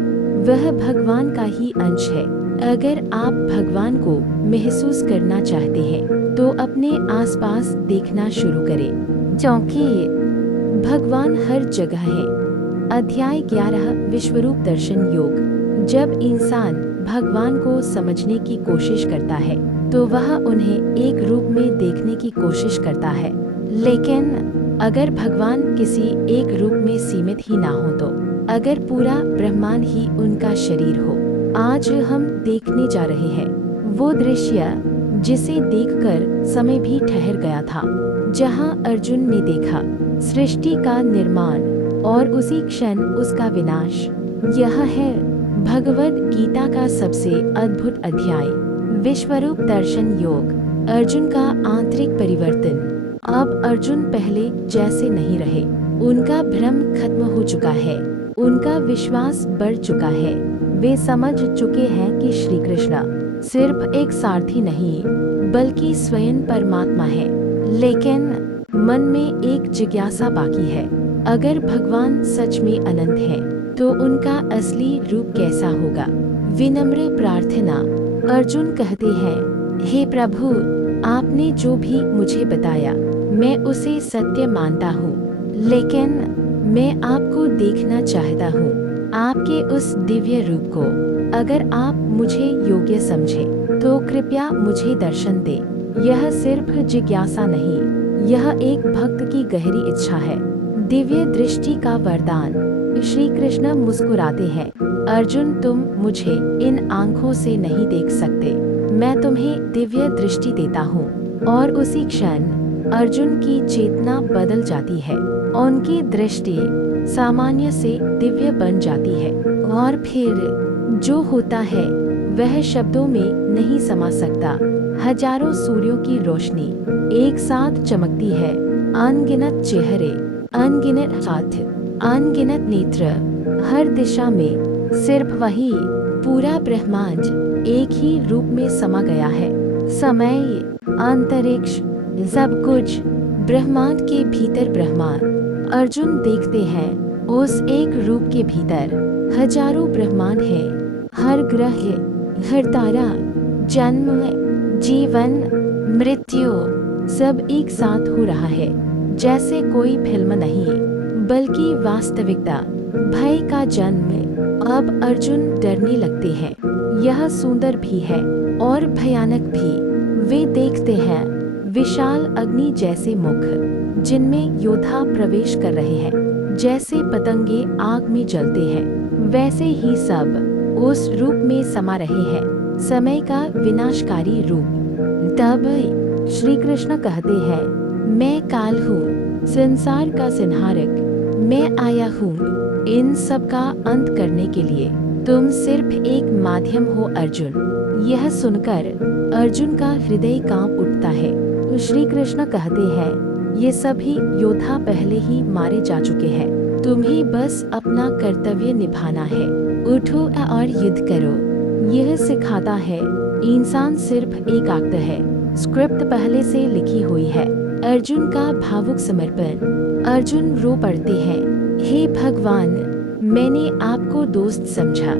वह भगवान का ही अंश है। अगर आप भगवान को महसूस करना चाहते हैं तो अपने आसपास देखना शुरू करें, क्योंकि भगवान हर जगह है। अध्याय 11 विश्वरूप दर्शन योग। जब इंसान भगवान को समझने की कोशिश करता है तो वह उन्हें एक रूप में देखने की कोशिश करता है, लेकिन अगर भगवान किसी एक रूप में सीमित ही ना हो तो, अगर पूरा ब्रह्मांड ही उनका शरीर हो। आज हम देखने जा रहे हैं वो दृश्य जिसे देखकर समय भी ठहर गया था, जहां अर्जुन ने देखा सृष्टि का निर्माण और उसी क्षण उसका विनाश। यह है भगवद गीता का सबसे अद्भुत अध्याय, विश्वरूप दर्शन योग। अर्जुन का आंतरिक परिवर्तन। अब अर्जुन पहले जैसे नहीं रहे। उनका भ्रम खत्म हो चुका है, उनका विश्वास बढ़ चुका है। वे समझ चुके हैं कि श्री कृष्ण सिर्फ एक सारथी नहीं बल्कि स्वयं परमात्मा है। लेकिन मन में एक जिज्ञासा बाकी है, अगर भगवान सच में अनंत है तो उनका असली रूप कैसा होगा। विनम्र प्रार्थना। अर्जुन कहते हैं, हे प्रभु, आपने जो भी मुझे बताया मैं उसे सत्य मानता हूँ, लेकिन मैं आपको देखना चाहता हूँ, आपके उस दिव्य रूप को। अगर आप मुझे योग्य समझे तो कृपया मुझे दर्शन दे। यह सिर्फ जिज्ञासा नहीं, यह एक भक्त की गहरी इच्छा है। दिव्य दृष्टि का वरदान। श्री कृष्ण मुस्कुराते हैं, अर्जुन तुम मुझे इन आंखों से नहीं देख सकते, मैं तुम्हें दिव्य दृष्टि देता हूँ। और उसी क्षण अर्जुन की चेतना बदल जाती है, उनकी दृष्टि सामान्य से दिव्य बन जाती है। और फिर जो होता है वह शब्दों में नहीं समा सकता। हजारों सूर्यों की रोशनी एक साथ चमकती है, अनगिनत चेहरे, अनगिनत हाथ, अनगिनत नेत्र, हर दिशा में सिर्फ वही पूरा ब्रह्मांड एक ही रूप में समा गया है। समय, अंतरिक्ष, सब कुछ ब्रह्मांड के भीतर ब्रह्मांड। अर्जुन देखते हैं उस एक रूप के भीतर हजारों ब्रह्मांड हैं, हर ग्रह, हर तारा, जन्म, जीवन, मृत्यु सब एक साथ हो रहा है, जैसे कोई फिल्म नहीं बल्कि वास्तविकता। भय का जन्म। अब अर्जुन डरने लगते हैं, यह सुंदर भी है और भयानक भी। वे देखते हैं विशाल अग्नि जैसे मुख, जिनमें योद्धा प्रवेश कर रहे हैं। जैसे पतंगे आग में जलते हैं, वैसे ही सब उस रूप में समा रहे हैं, समय का विनाशकारी रूप। तब श्री कृष्ण कहते हैं, मैं काल हूँ, संसार का संहारक। मैं आया हूँ इन सब का अंत करने के लिए, तुम सिर्फ एक माध्यम हो अर्जुन। यह सुनकर अर्जुन का हृदय कांप उठता है। श्री कृष्ण कहते हैं, ये सभी योद्धा पहले ही मारे जा चुके हैं, तुम्हें बस अपना कर्तव्य निभाना है। उठो और युद्ध करो। यह सिखाता है इंसान सिर्फ एक आक्ट है। स्क्रिप्ट पहले से लिखी हुई है। अर्जुन का भावुक समर्पण। अर्जुन रो पड़ते हैं, हे भगवान, मैंने आपको दोस्त समझा,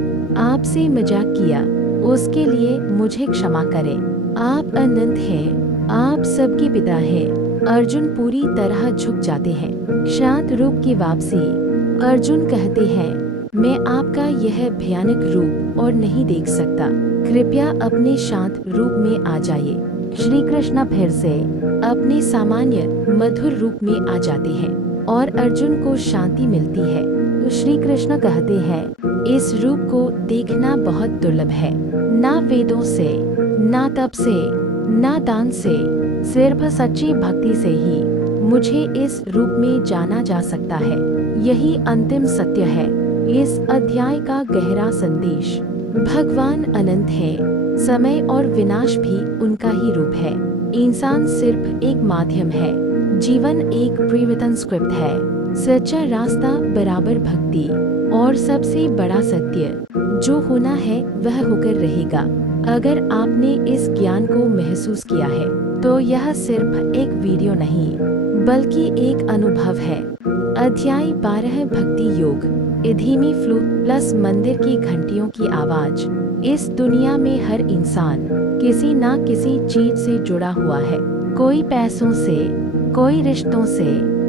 आपसे मजाक किया, उसके लिए मुझे क्षमा करें। आप अनंत हैं, आप सबके पिता हैं। अर्जुन पूरी तरह झुक जाते हैं। शांत रूप की वापसी। अर्जुन कहते हैं, मैं आपका यह भयानक रूप और नहीं देख सकता, कृपया अपने शांत रूप में आ जाइए। श्री कृष्ण फिर से अपने सामान्य मधुर रूप में आ जाते हैं और अर्जुन को शांति मिलती है। तो श्री कृष्ण कहते हैं, इस रूप को देखना बहुत दुर्लभ है। ना वेदों से, ना तप से, ना दान से, सिर्फ सच्ची भक्ति से ही मुझे इस रूप में जाना जा सकता है। यही अंतिम सत्य है इस अध्याय का गहरा संदेश। भगवान अनंत है, समय और विनाश भी उनका ही रूप है। इंसान सिर्फ एक माध्यम है, जीवन एक प्रीवितन स्क्रिप्ट है। सच्चा रास्ता बराबर भक्ति और सबसे बड़ा सत्य, जो होना है वह होकर रहेगा। अगर आपने इस ज्ञान को महसूस किया है तो यह सिर्फ एक वीडियो नहीं बल्कि एक अनुभव है। अध्याय 12 भक्ति योग। धीमी फ्लूट प्लस मंदिर की घंटियों की आवाज। इस दुनिया में हर इंसान किसी ना किसी चीज से जुड़ा हुआ है, कोई पैसों से, कोई रिश्तों से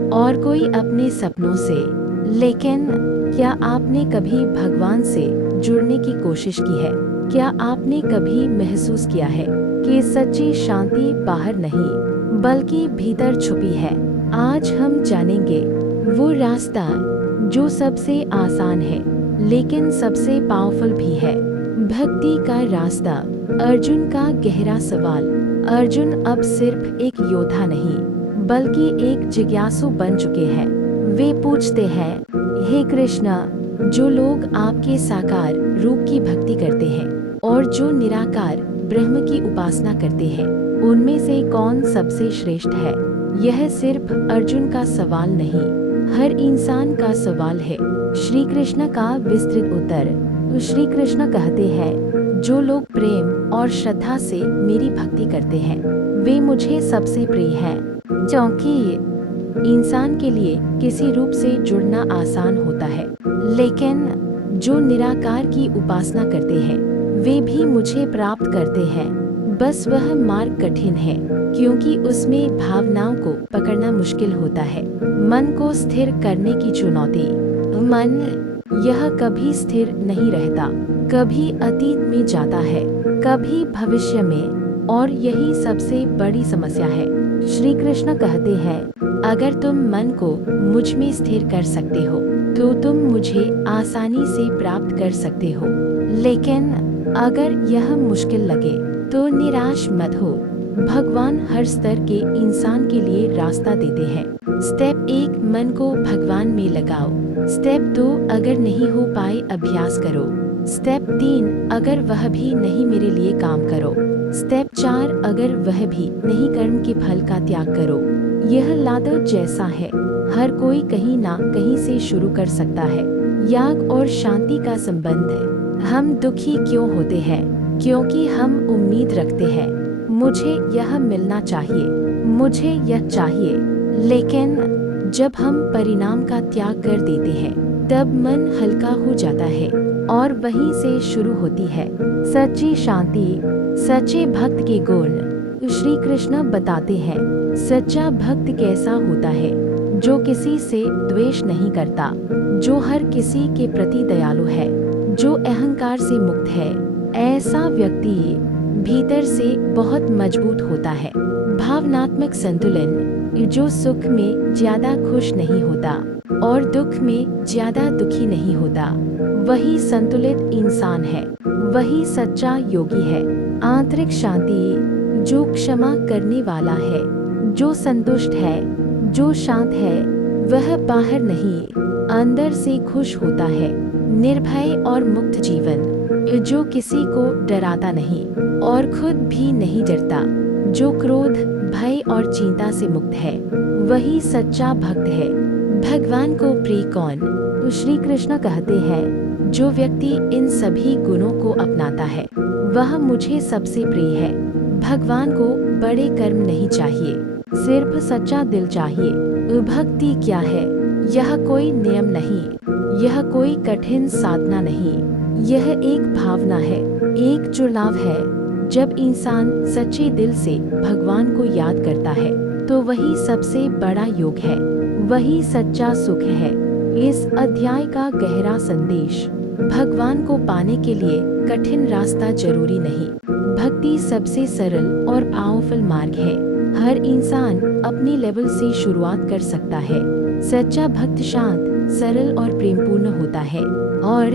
और कोई अपने सपनों से। लेकिन क्या आपने कभी भगवान से जुड़ने की कोशिश की है? क्या आपने कभी महसूस किया है कि सच्ची शांति बाहर नहीं बल्कि भीतर छुपी है? आज हम जानेंगे वो रास्ता जो सबसे आसान है लेकिन सबसे पावरफुल भी है। भक्ति का रास्ता। अर्जुन का गहरा सवाल। अर्जुन अब सिर्फ एक योद्धा नहीं बल्कि एक जिज्ञासु बन चुके हैं। वे पूछते हैं, हे कृष्णा, जो लोग आपके साकार रूप की भक्ति करते हैं और जो निराकार ब्रह्म की उपासना करते हैं, उनमें से कौन सबसे श्रेष्ठ है? यह सिर्फ अर्जुन का सवाल नहीं, हर इंसान का सवाल है। श्री कृष्ण का विस्तृत उत्तर। श्री कृष्ण कहते हैं, जो लोग प्रेम और श्रद्धा से मेरी भक्ति करते हैं वे मुझे सबसे प्रिय हैं। क्योंकि इंसान के लिए किसी रूप से जुड़ना आसान होता है, लेकिन जो निराकार की उपासना करते हैं वे भी मुझे प्राप्त करते हैं। बस वह मार्ग कठिन है क्योंकि उसमें भावनाओं को पकड़ना मुश्किल होता है। मन को स्थिर करने की चुनौती। मन यह कभी स्थिर नहीं रहता, कभी अतीत में जाता है, कभी भविष्य में, और यही सबसे बड़ी समस्या है। श्री कृष्ण कहते हैं, अगर तुम मन को मुझ में स्थिर कर सकते हो तो तुम मुझे आसानी से प्राप्त कर सकते हो। लेकिन अगर यह मुश्किल लगे तो निराश मत हो। भगवान हर स्तर के इंसान के लिए रास्ता देते हैं। स्टेप 1, मन को भगवान में लगाओ। स्टेप 2, अगर नहीं हो पाए अभ्यास करो। स्टेप 3, अगर वह भी नहीं मेरे लिए काम करो। स्टेप 4, अगर वह भी नहीं कर्म के फल का त्याग करो। यह लादर जैसा है, हर कोई कहीं ना कहीं से शुरू कर सकता है। याग और शांति का संबंध है। हम दुखी क्यों होते हैं? क्योंकि हम उम्मीद रखते हैं, मुझे यह मिलना चाहिए, मुझे यह चाहिए। लेकिन जब हम परिणाम का त्याग कर देते हैं तब मन हल्का हो जाता है और वहीं से शुरू होती है सच्ची शांति। सच्चे भक्त के गुण। श्री कृष्ण बताते हैं, सच्चा भक्त कैसा होता है? जो किसी से द्वेष नहीं करता, जो हर किसी के प्रति दयालु है, जो अहंकार से मुक्त है। ऐसा व्यक्ति भीतर से बहुत मजबूत होता है। भावनात्मक संतुलन। जो सुख में ज्यादा खुश नहीं होता और दुख में ज्यादा दुखी नहीं होता, वही संतुलित इंसान है, वही सच्चा योगी है। आंतरिक शांति। जो क्षमा करने वाला है, जो संतुष्ट है, जो शांत है, वह बाहर नहीं अंदर से खुश होता है। निर्भय और मुक्त जीवन। जो किसी को डराता नहीं और खुद भी नहीं डरता, जो क्रोध, भय और चिंता से मुक्त है, वही सच्चा भक्त है। भगवान को प्रिय कौन? तो श्री कृष्ण कहते हैं, जो व्यक्ति इन सभी गुणों को अपनाता है वह मुझे सबसे प्रिय है। भगवान को बड़े कर्म नहीं चाहिए, सिर्फ सच्चा दिल चाहिए। भक्ति क्या है? यह कोई नियम नहीं, यह कोई कठिन साधना नहीं, यह एक भावना है, एक चुनाव है। जब इंसान सच्चे दिल से भगवान को याद करता है तो वही सबसे बड़ा योग है, वही सच्चा सुख है। इस अध्याय का गहरा संदेश। भगवान को पाने के लिए कठिन रास्ता जरूरी नहीं, भक्ति सबसे सरल और पावरफुल मार्ग है। हर इंसान अपनी लेवल से शुरुआत कर सकता है। सच्चा भक्त शांत, सरल और प्रेमपूर्ण होता है और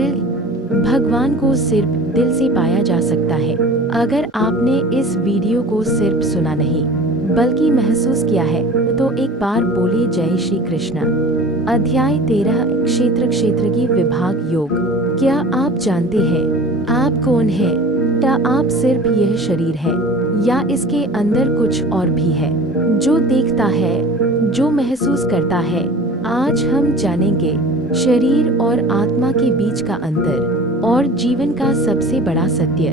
भगवान को सिर्फ दिल से पाया जा सकता है। अगर आपने इस वीडियो को सिर्फ सुना नहीं बल्कि महसूस किया है तो एक बार बोलिए जय श्री कृष्ण। अध्याय 13, क्षेत्र की विभाग योग। क्या आप जानते हैं आप कौन है? क्या आप सिर्फ यह शरीर है या इसके अंदर कुछ और भी है? जो देखता है, जो महसूस करता है। आज हम जानेंगे शरीर और आत्मा के बीच का अंतर और जीवन का सबसे बड़ा सत्य।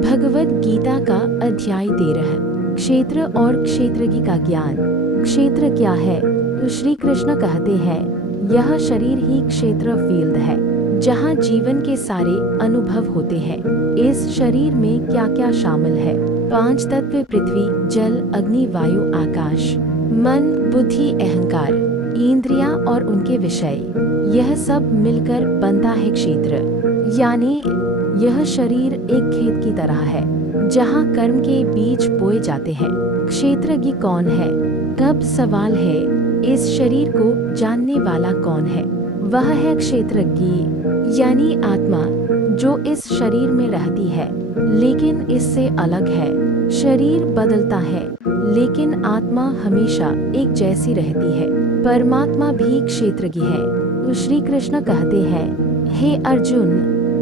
भगवद गीता का अध्याय 13, क्षेत्र और क्षेत्रज्ञ का ज्ञान। क्षेत्र क्या है? तो श्री कृष्ण कहते हैं, यह शरीर ही क्षेत्र फील्ड है। जहाँ जीवन के सारे अनुभव होते हैं। इस शरीर में क्या क्या शामिल है? 5 तत्व पृथ्वी, जल, अग्नि, वायु, आकाश, मन, बुद्धि, अहंकार, इंद्रियां और उनके विषय, यह सब मिलकर बनता है क्षेत्र। यानी यह शरीर एक खेत की तरह है जहाँ कर्म के बीज बोए जाते हैं। क्षेत्रज्ञ कौन है? तब सवाल है, इस शरीर को जानने वाला कौन है? वह है क्षेत्रज्ञ यानी आत्मा, जो इस शरीर में रहती है लेकिन इससे अलग है। शरीर बदलता है लेकिन आत्मा हमेशा एक जैसी रहती है। परमात्मा भी क्षेत्रज्ञ है। तो श्री कृष्ण कहते हैं, हे अर्जुन,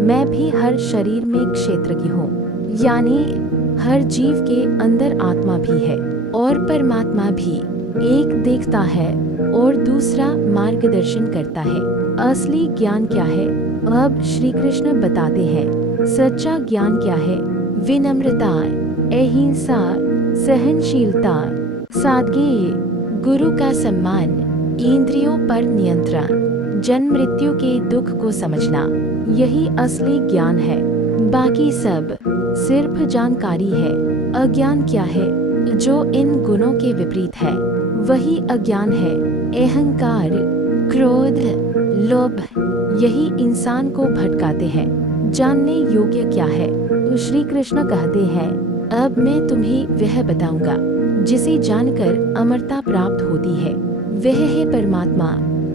मैं भी हर शरीर में क्षेत्रज्ञ हूँ। यानी हर जीव के अंदर आत्मा भी है और परमात्मा भी। एक देखता है और दूसरा मार्गदर्शन करता है। असली ज्ञान क्या है? अब श्री कृष्ण बताते हैं, सच्चा ज्ञान क्या है? विनम्रता, अहिंसा, सहनशीलता, सादगी, गुरु का सम्मान, इंद्रियों पर नियंत्रण, जन्म मृत्यु के दुख को समझना, यही असली ज्ञान है। बाकी सब सिर्फ जानकारी है। अज्ञान क्या है? जो इन गुणों के विपरीत है वही अज्ञान है। अहंकार, क्रोध, लोभ, यही इंसान को भटकाते हैं। जानने योग्य क्या है? तो श्री कृष्ण कहते हैं, अब मैं तुम्हें वह बताऊंगा जिसे जानकर अमरता प्राप्त होती है। वह है परमात्मा,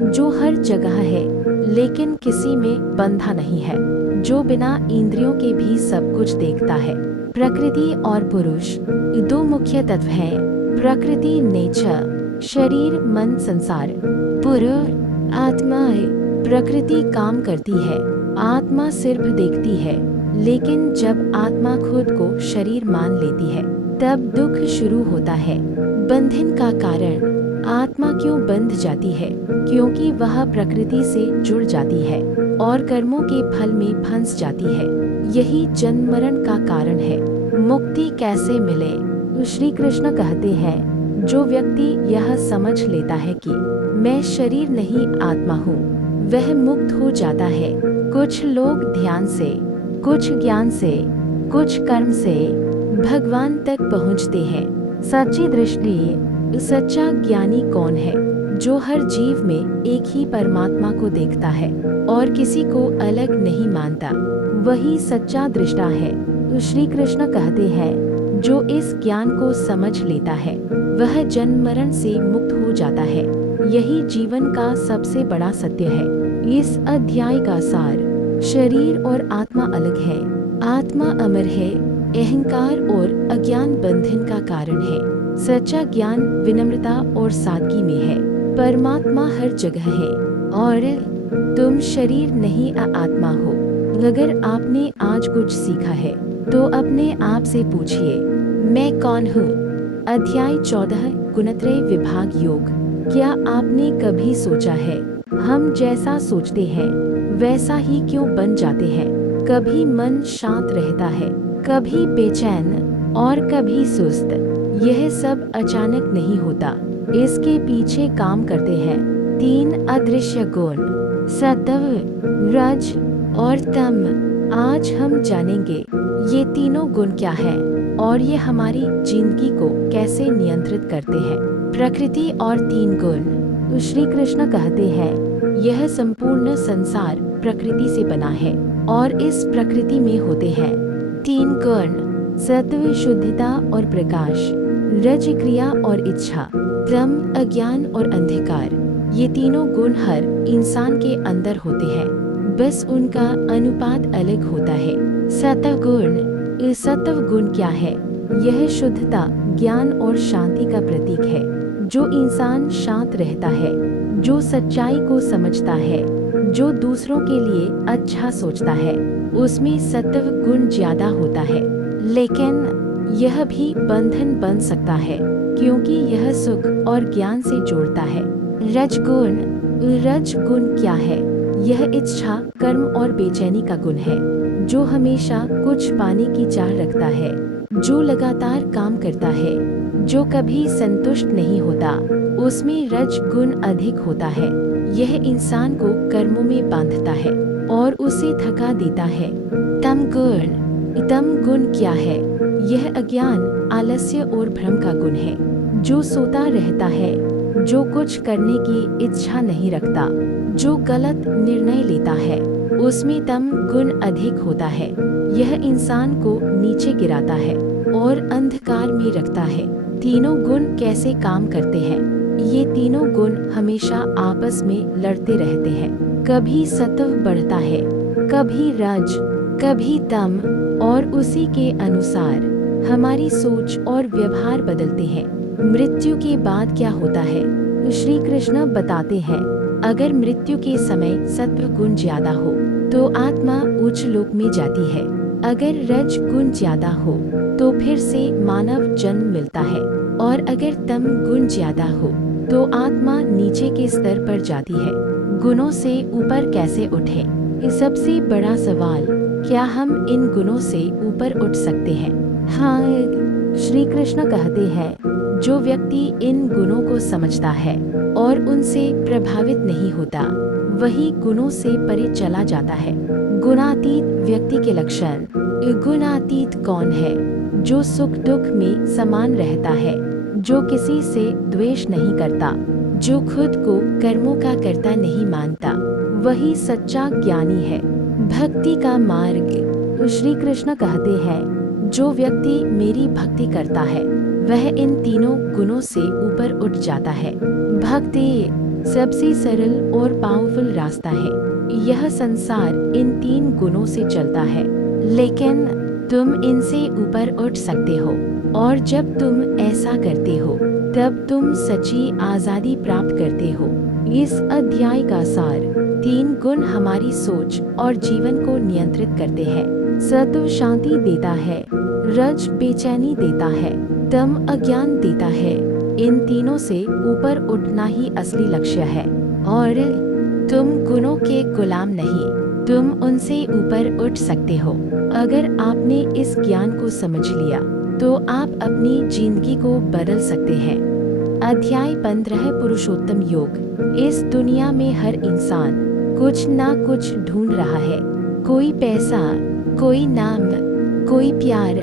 जो हर जगह है लेकिन किसी में बंधा नहीं है, जो बिना इंद्रियों के भी सब कुछ देखता है। प्रकृति और पुरुष दो मुख्य तत्व हैं। प्रकृति नेचर, शरीर, मन, संसार। पुरुष आत्मा है। प्रकृति काम करती है, आत्मा सिर्फ देखती है। लेकिन जब आत्मा खुद को शरीर मान लेती है तब दुख शुरू होता है। बंधन का कारण, आत्मा क्यों बंध जाती है? क्योंकि वह प्रकृति से जुड़ जाती है और कर्मों के फल में फंस जाती है। यही जन्म मरण का कारण है। मुक्ति कैसे मिले? तो श्री कृष्ण कहते हैं, जो व्यक्ति यह समझ लेता है कि मैं शरीर नहीं आत्मा हूँ, वह मुक्त हो जाता है। कुछ लोग ध्यान से, कुछ ज्ञान से, कुछ कर्म से भगवान तक पहुँचते हैं। सच्ची दृष्टि, सच्चा ज्ञानी कौन है? जो हर जीव में एक ही परमात्मा को देखता है और किसी को अलग नहीं मानता, वही सच्चा दृष्टा है। तो श्री कृष्ण कहते हैं, जो इस ज्ञान को समझ लेता है वह जन्म मरण से मुक्त हो जाता है। यही जीवन का सबसे बड़ा सत्य है। इस अध्याय का सार, शरीर और आत्मा अलग है, आत्मा अमर है, अहंकार और अज्ञान बंधन का कारण है। सच्चा ज्ञान विनम्रता और सादगी में है। परमात्मा हर जगह है और तुम शरीर नहीं आत्मा हो। अगर आपने आज कुछ सीखा है तो अपने आप से पूछिए, मैं कौन हूँ? अध्याय 14 गुणत्रय विभाग योग। क्या आपने कभी सोचा है, हम जैसा सोचते हैं वैसा ही क्यों बन जाते हैं? कभी मन शांत रहता है, कभी बेचैन और कभी सुस्त। यह सब अचानक नहीं होता, इसके पीछे काम करते हैं 3 अदृश्य गुण, सत्व, रज और तम। आज हम जानेंगे ये तीनों गुण क्या है और ये हमारी जिंदगी को कैसे नियंत्रित करते हैं। प्रकृति और 3 गुण। तो श्री कृष्ण कहते हैं, यह संपूर्ण संसार प्रकृति से बना है और इस प्रकृति में होते हैं 3 गुण, सत्व शुद्धता और प्रकाश, रज क्रिया और इच्छा, तम अज्ञान और अंधकार। ये तीनों गुण हर इंसान के अंदर होते हैं, बस उनका अनुपात अलग होता है। सत्व गुण। सत्व गुण क्या है? यह शुद्धता, ज्ञान और शांति का प्रतीक है। जो इंसान शांत रहता है, जो सच्चाई को समझता है, जो दूसरों के लिए अच्छा सोचता है, उसमें सत्व गुण ज्यादा होता है। लेकिन यह भी बंधन बन सकता है क्योंकि यह सुख और ज्ञान से जोड़ता है। रजगुण। रजगुण क्या है? यह इच्छा, कर्म और बेचैनी का गुण है। जो हमेशा कुछ पाने की चाह रखता है, जो लगातार काम करता है, जो कभी संतुष्ट नहीं होता, उसमें रज गुण अधिक होता है। यह इंसान को कर्मों में बांधता है। और उसे थका देता है। तम गुण क्या है? यह अज्ञान, आलस्य और भ्रम का गुण है, जो सोता रहता है, जो कुछ करने की इच्छा नहीं रखता, जो गलत निर्णय लेता है, उसमें तम गुण अधिक होता है। यह इंसान को नीचे गिराता है और अंधकार में रखता है। तीनों गुण कैसे काम करते हैं? ये तीनों गुण हमेशा आपस में लड़ते रहते हैं। कभी सत्व बढ़ता है, कभी रज, कभी तम, और उसी के अनुसार हमारी सोच और व्यवहार बदलते हैं। मृत्यु के बाद क्या होता है? श्री कृष्ण बताते हैं, अगर मृत्यु के समय सत्व गुण ज्यादा हो तो आत्मा उच्च लोक में जाती है। अगर रज गुण ज्यादा हो तो फिर से मानव जन्म मिलता है, और अगर तम गुण ज्यादा हो तो आत्मा नीचे के स्तर पर जाती है। गुणों से ऊपर कैसे उठे? सबसे बड़ा सवाल, क्या हम इन गुणों से ऊपर उठ सकते हैं? हाँ, श्री कृष्ण कहते हैं, जो व्यक्ति इन गुणों को समझता है और उनसे प्रभावित नहीं होता, वही गुणों से परे चला जाता है। गुणातीत व्यक्ति के लक्षण। गुणातीत कौन है? जो सुख दुख में समान रहता है, जो किसी से द्वेष नहीं करता, जो खुद को कर्मों का कर्ता नहीं मानता, वही सच्चा ज्ञानी है। भक्ति का मार्ग। श्री कृष्ण कहते हैं, जो व्यक्ति मेरी भक्ति करता है वह इन तीनों गुणों से ऊपर उठ जाता है। भक्ति सबसे सरल और पावरफुल रास्ता है। यह संसार इन तीन गुणों से चलता है, लेकिन तुम इनसे ऊपर उठ सकते हो, और जब तुम ऐसा करते हो तब तुम सच्ची आजादी प्राप्त करते हो। इस अध्याय का सार, तीन गुण हमारी सोच और जीवन को नियंत्रित करते हैं। सत्व शांति देता है, रज बेचैनी देता है, तम अज्ञान देता है। इन तीनों से ऊपर उठना ही असली लक्ष्य है, और तुम गुणों के गुलाम नहीं, तुम उनसे ऊपर उठ सकते हो। अगर आपने इस ज्ञान को समझ लिया तो आप अपनी जिंदगी को बदल सकते हैं। अध्याय 15 पुरुषोत्तम योग। इस दुनिया में हर इंसान कुछ ना कुछ ढूंढ रहा है, कोई पैसा, कोई नाम, कोई प्यार,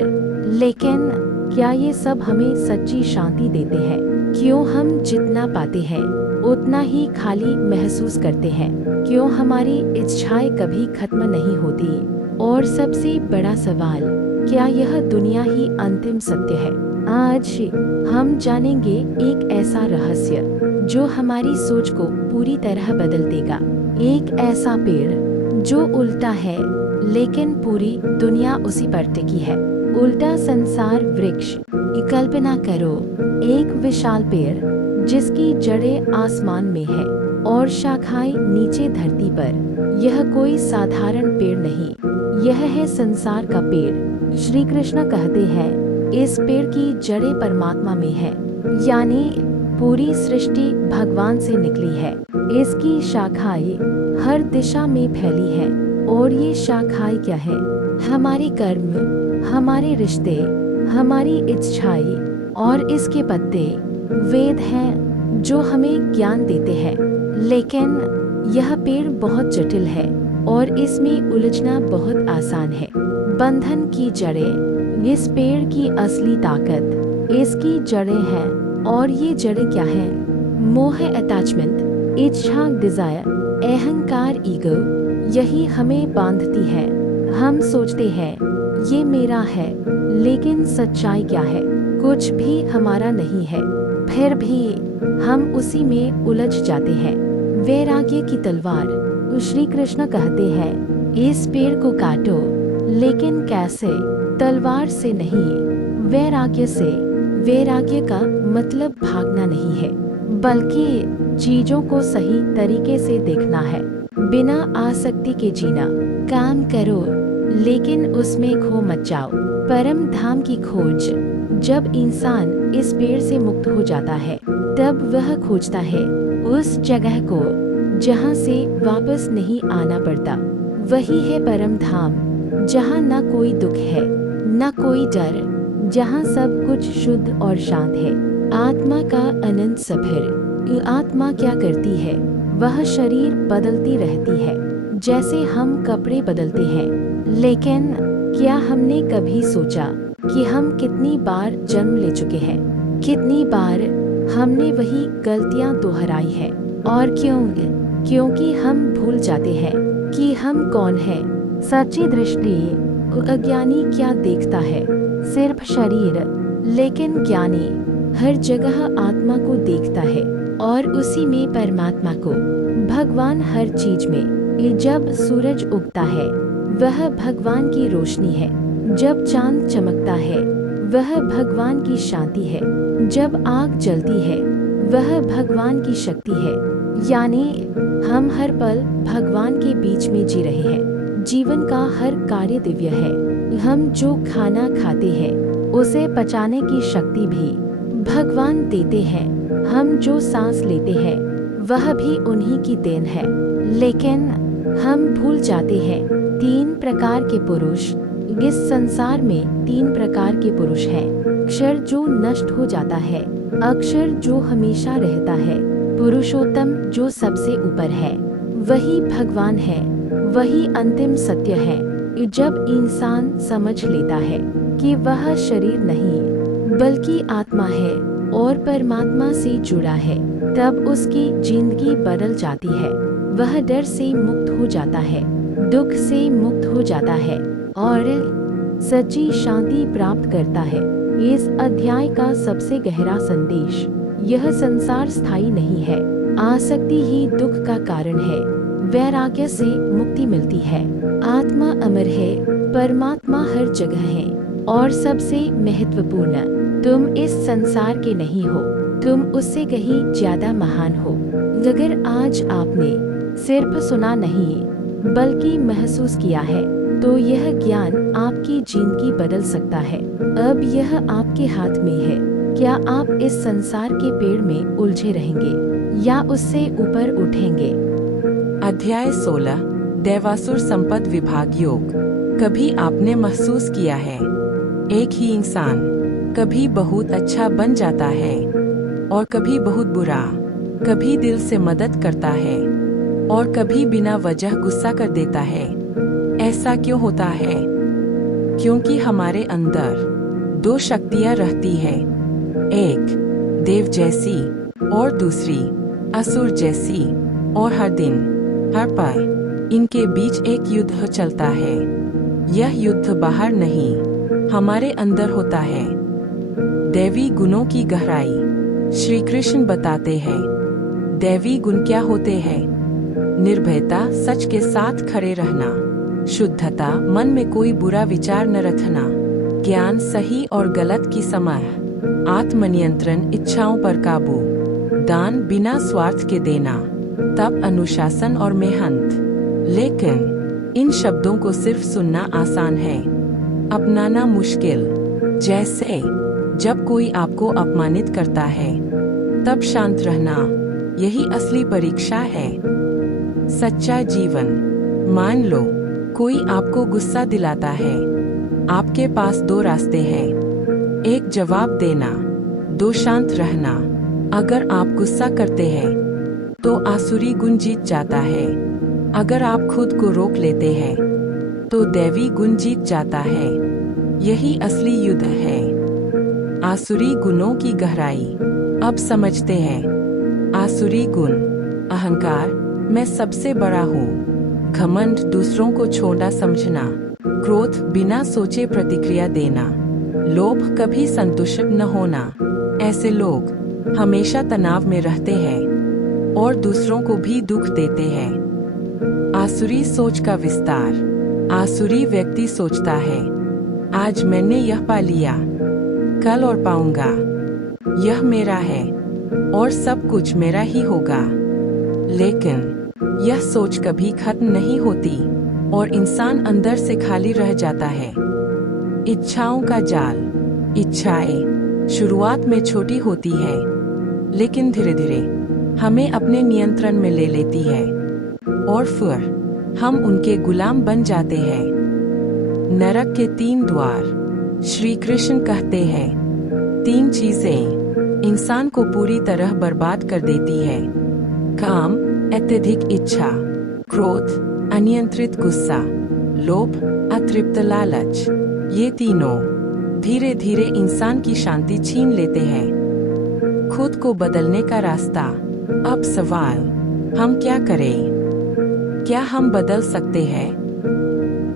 लेकिन क्या ये सब हमें सच्ची शांति देते हैं? क्यों हम जितना पाते हैं उतना ही खाली महसूस करते हैं? क्यों हमारी इच्छाएं कभी खत्म नहीं होती? और सबसे बड़ा सवाल, क्या यह दुनिया ही अंतिम सत्य है? आज हम जानेंगे एक ऐसा रहस्य जो हमारी सोच को पूरी तरह बदल देगा। एक ऐसा पेड़ जो उल्टा है, लेकिन पूरी दुनिया उसी पर टिकी है। उल्टा संसार वृक्ष। कल्पना करो, एक विशाल पेड़ जिसकी जड़ें आसमान में है और शाखाएं नीचे धरती पर। यह कोई साधारण पेड़ नहीं, यह है संसार का पेड़। श्री कृष्ण कहते हैं, इस पेड़ की जड़ें परमात्मा में है, यानी पूरी सृष्टि भगवान से निकली है। इसकी शाखाएं हर दिशा में फैली है, और ये शाखाएं क्या है? हमारे कर्म, हमारे रिश्ते, हमारी इच्छाएं, और इसके पत्ते वेद हैं जो हमें ज्ञान देते हैं। लेकिन यह पेड़ बहुत जटिल है और इसमें उलझना बहुत आसान है। बंधन की जड़ें। इस पेड़ की असली ताकत इसकी जड़ें हैं, और ये जड़ें क्या हैं? मोह, अटैचमेंट, इच्छा, डिजायर, अहंकार, ईगो, यही हमें बांधती है। हम सोचते हैं ये मेरा है, लेकिन सच्चाई क्या है? कुछ भी हमारा नहीं है, फिर भी हम उसी में उलझ जाते हैं। वैराग्य की तलवार। श्री कृष्ण कहते हैं, इस पेड़ को काटो, लेकिन कैसे? तलवार से नहीं, वैराग्य से। वैराग्य का मतलब भागना नहीं है, बल्कि चीजों को सही तरीके से देखना है, बिना आसक्ति के जीना। काम करो, लेकिन उसमें खो मत जाओ। परम धाम की खोज। जब इंसान इस पेड़ से मुक्त हो जाता है, तब वह खोजता है उस जगह को जहाँ से वापस नहीं आना पड़ता। वही है परम धाम, जहाँ न कोई दुख है, न कोई डर, जहाँ सब कुछ शुद्ध और शांत है। आत्मा का अनंत सफर। आत्मा क्या करती है? वह शरीर बदलती रहती है, जैसे हम कपड़े बदलते हैं। लेकिन क्या हमने कभी सोचा कि हम कितनी बार जन्म ले चुके हैं? कितनी बार हमने वही गलतियां दोहराई है? और क्यों? क्योंकि हम भूल जाते हैं कि हम कौन हैं। सच्ची दृष्टि अज्ञानी क्या देखता है? सिर्फ शरीर, लेकिन ज्ञानी हर जगह आत्मा को देखता है और उसी में परमात्मा को। भगवान हर चीज में। जब सूरज उगता है वह भगवान की रोशनी है। जब चांद चमकता है वह भगवान की शांति है। जब आग जलती है वह भगवान की शक्ति है। यानी हम हर पल भगवान के बीच में जी रहे हैं। जीवन का हर कार्य दिव्य है। हम जो खाना खाते हैं उसे पचाने की शक्ति भी भगवान देते हैं। हम जो सांस लेते हैं वह भी उन्हीं की देन है। लेकिन हम भूल जाते हैं 3 प्रकार के पुरुष। इस संसार में 3 प्रकार के पुरुष हैं। क्षर जो नष्ट हो जाता है, अक्षर जो हमेशा रहता है, पुरुषोत्तम जो सबसे ऊपर है। वही भगवान है, वही अंतिम सत्य है। जब इंसान समझ लेता है कि वह शरीर नहीं बल्कि आत्मा है और परमात्मा से जुड़ा है, तब उसकी जिंदगी बदल जाती है। वह डर से मुक्त हो जाता है, दुख से मुक्त हो जाता है और सच्ची शांति प्राप्त करता है। इस अध्याय का सबसे गहरा संदेश यह संसार स्थायी नहीं है। आसक्ति ही दुख का कारण है। वैराग्य से मुक्ति मिलती है। आत्मा अमर है, परमात्मा हर जगह है और सबसे महत्वपूर्ण, तुम इस संसार के नहीं हो, तुम उससे कहीं ज्यादा महान हो। अगर आज आपने सिर्फ सुना नहीं बल्कि महसूस किया है तो यह ज्ञान आपकी जिंदगी बदल सकता है। अब यह आपके हाथ में है। क्या आप इस संसार के पेड़ में उलझे रहेंगे या उससे ऊपर उठेंगे? अध्याय 16 दैवासुर संपद विभाग योग। कभी आपने महसूस किया है एक ही इंसान कभी बहुत अच्छा बन जाता है और कभी बहुत बुरा, कभी दिल से मदद करता है और कभी बिना वजह गुस्सा कर देता है। ऐसा क्यों होता है? क्योंकि हमारे अंदर 2 शक्तियां रहती है, एक देव जैसी और दूसरी असुर जैसी, और हर दिन हर पल इनके बीच एक युद्ध चलता है। यह युद्ध बाहर नहीं, हमारे अंदर होता है। दैवी गुणों की गहराई श्री कृष्ण बताते हैं। दैवी गुण क्या होते हैं? निर्भयता, सच के साथ खड़े रहना, शुद्धता, मन में कोई बुरा विचार न रखना, ज्ञान, सही और गलत की समझ, आत्मनियंत्रण, इच्छाओं पर काबू, दान, बिना स्वार्थ के देना, तप, अनुशासन और मेहनत। लेकिन इन शब्दों को सिर्फ सुनना आसान है, अपनाना मुश्किल। जैसे जब कोई आपको अपमानित करता है तब शांत रहना, यही असली परीक्षा है। सच्चा जीवन। मान लो कोई आपको गुस्सा दिलाता है। आपके पास 2 रास्ते हैं, एक जवाब देना, 2 शांत रहना। अगर आप गुस्सा करते हैं तो आसुरी गुण जीत जाता है। अगर आप खुद को रोक लेते हैं तो दैवी गुण जीत जाता है। यही असली युद्ध है। आसुरी गुणों की गहराई अब समझते हैं। आसुरी गुण: अहंकार, मैं सबसे बड़ा हूँ। घमंड, दूसरों को छोटा समझना। क्रोध, बिना सोचे प्रतिक्रिया देना। लोभ, कभी संतुष्ट न होना। ऐसे लोग हमेशा तनाव में रहते हैं और दूसरों को भी दुख देते हैं। आसुरी सोच का विस्तार। आसुरी व्यक्ति सोचता है, आज मैंने यह पा लिया, कल और पाऊंगा, यह मेरा है और सब कुछ मेरा ही होगा। लेकिन यह सोच कभी खत्म नहीं होती और इंसान अंदर से खाली रह जाता है। इच्छाओं का जाल। इच्छाएं शुरुआत में छोटी होती है, लेकिन धीरे धीरे हमें अपने नियंत्रण में ले लेती है और फिर हम उनके गुलाम बन जाते हैं। नरक के 3 द्वार। श्री कृष्ण कहते हैं, 3 चीजें इंसान को पूरी तरह बर्बाद कर देती है: काम, अत्यधिक इच्छा, क्रोध, अनियंत्रित गुस्सा, लोभ, अतृप्त लालच, ये तीनों धीरे धीरे इंसान की शांति छीन लेते हैं। खुद को बदलने का रास्ता। अब सवाल, हम क्या करें? क्या हम बदल सकते हैं?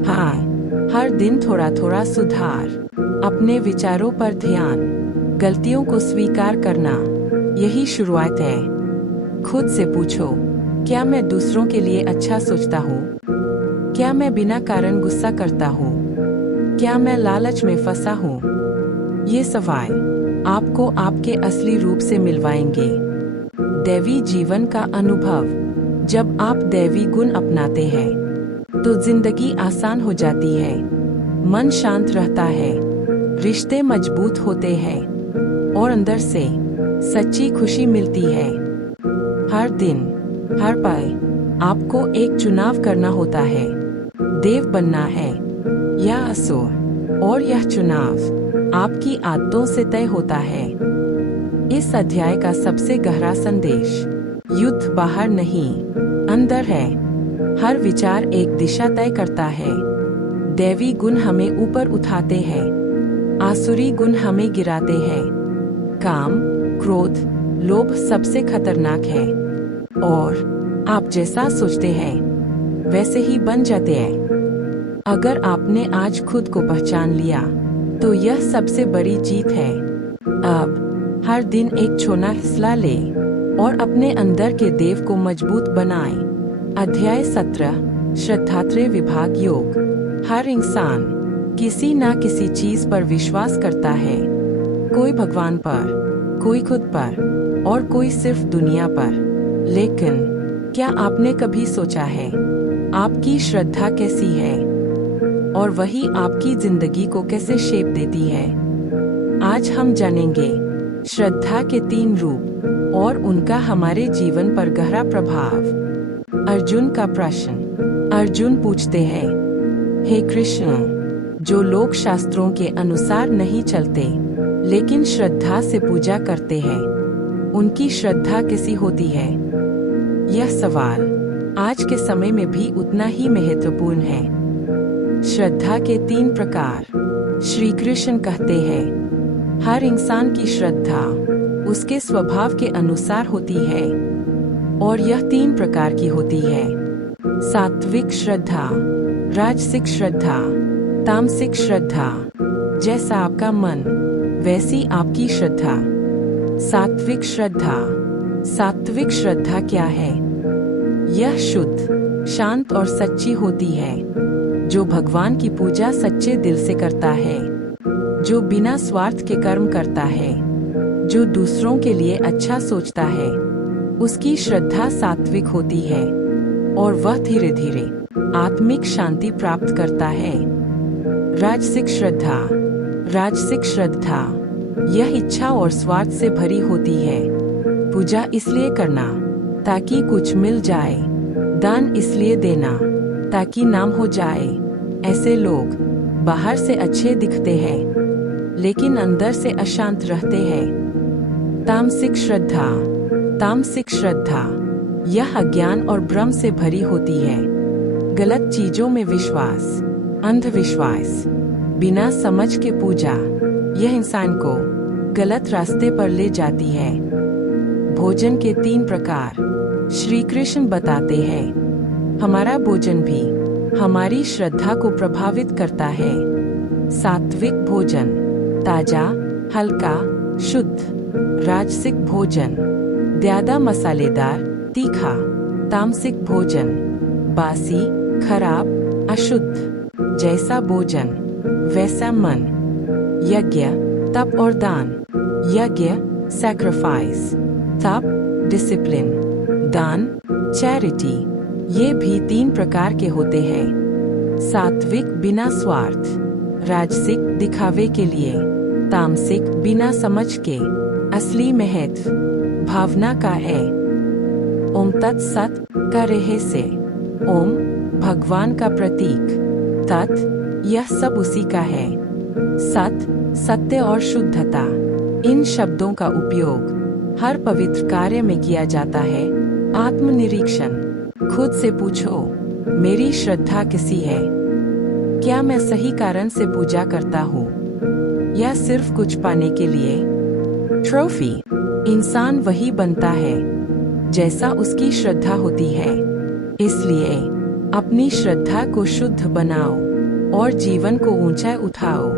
हाँ, हर दिन थोड़ा थोड़ा सुधार, अपने विचारों पर ध्यान, गलतियों को स्वीकार करना, यही शुरुआत है। खुद से पूछो, क्या मैं दूसरों के लिए अच्छा सोचता हूँ? क्या मैं बिना कारण गुस्सा करता हूँ? क्या मैं लालच में फंसा हूँ? ये सवाल आपको आपके असली रूप से मिलवाएंगे। दैवी जीवन का अनुभव। जब आप दैवी गुण अपनाते हैं तो जिंदगी आसान हो जाती है, मन शांत रहता है, रिश्ते मजबूत होते हैं और अंदर से सच्ची खुशी मिलती है। हर दिन, हर पल आपको एक चुनाव करना होता है, देव बनना है या असुर, और यह चुनाव आपकी आदतों से तय होता है। इस अध्याय का सबसे गहरा संदेश, युद्ध बाहर नहीं, अंदर है। हर विचार एक दिशा तय करता है। दैवी गुण हमें ऊपर उठाते हैं, आसुरी गुण हमें गिराते हैं। काम, क्रोध, लोभ सबसे खतरनाक है और आप जैसा सोचते हैं वैसे ही बन जाते हैं। अगर आपने आज खुद को पहचान लिया तो यह सबसे बड़ी जीत है। अब हर दिन एक छोटा हिस्सा ले और अपने अंदर के देव को मजबूत बनाए। अध्याय 17, श्रद्धात्रय विभाग योग। हर इंसान किसी ना किसी चीज पर विश्वास करता है, कोई भगवान पर, कोई खुद पर और कोई सिर्फ दुनिया पर। लेकिन क्या आपने कभी सोचा है आपकी श्रद्धा कैसी है और वही आपकी जिंदगी को कैसे शेप देती है? आज हम जानेंगे श्रद्धा के 3 रूप और उनका हमारे जीवन पर गहरा प्रभाव। अर्जुन का प्रश्न। अर्जुन पूछते हैं, हे कृष्ण, जो लोग शास्त्रों के अनुसार नहीं चलते लेकिन श्रद्धा से पूजा करते हैं, उनकी श्रद्धा कैसी होती है? यह सवाल आज के समय में भी उतना ही महत्वपूर्ण है। श्रद्धा के 3 प्रकार। श्री कृष्ण कहते हैं, हर इंसान की श्रद्धा उसके स्वभाव के अनुसार होती है और यह 3 प्रकार की होती है। सात्विक श्रद्धा, राजसिक श्रद्धा, तामसिक श्रद्धा। जैसा आपका मन वैसी आपकी श्रद्धा। सात्विक श्रद्धा। सात्विक श्रद्धा क्या है? यह शुद्ध, शांत और सच्ची होती है, जो भगवान की पूजा सच्चे दिल से करता है, जो बिना स्वार्थ के कर्म करता है, जो दूसरों के लिए अच्छा सोचता है, उसकी श्रद्धा सात्विक होती है और वह धीरे धीरे आत्मिक शांति प्राप्त करता है। राजसिक श्रद्धा। राजसिक श्रद्धा यह इच्छा और स्वार्थ से भरी होती है। पूजा इसलिए करना ताकि कुछ मिल जाए, दान इसलिए देना ताकि नाम हो जाए। ऐसे लोग बाहर से अच्छे दिखते हैं लेकिन अंदर से अशांत रहते हैं। तामसिक श्रद्धा। तामसिक श्रद्धा यह अज्ञान और भ्रम से भरी होती है। गलत चीजों में विश्वास, अंधविश्वास, बिना समझ के पूजा, यह इंसान को गलत रास्ते पर ले जाती है। भोजन के 3 प्रकार। श्री कृष्ण बताते हैं, हमारा भोजन भी हमारी श्रद्धा को प्रभावित करता है। सात्विक भोजन, ताजा, हल्का, शुद्ध। राजसिक भोजन, ज्यादा मसालेदार, तीखा। तामसिक भोजन, बासी, खराब, अशुद्ध। जैसा भोजन वैसा मन। यज्ञ, तप और दान। यज्ञ, सैक्रिफाइस। तप, डिसिप्लिन। दान, चैरिटी। ये भी 3 प्रकार के होते हैं। सात्विक बिना स्वार्थ, राजसिक दिखावे के लिए, तामसिक बिना समझ के, असली महत्व भावना का है। ओम तत्सत का रहस्य। ओम भगवान का प्रतीक, तत् यह सब उसी का है। सत सत्य और शुद्धता। इन शब्दों का उपयोग हर पवित्र कार्य में किया जाता है। आत्मनिरीक्षण। खुद से पूछो, मेरी श्रद्धा किसी है? क्या मैं सही कारण से पूजा करता हूँ या सिर्फ कुछ पाने के लिए? ट्रॉफी। इंसान वही बनता है जैसा उसकी श्रद्धा होती है। इसलिए अपनी श्रद्धा को शुद्ध बनाओ और जीवन को ऊंचाई उठाओ।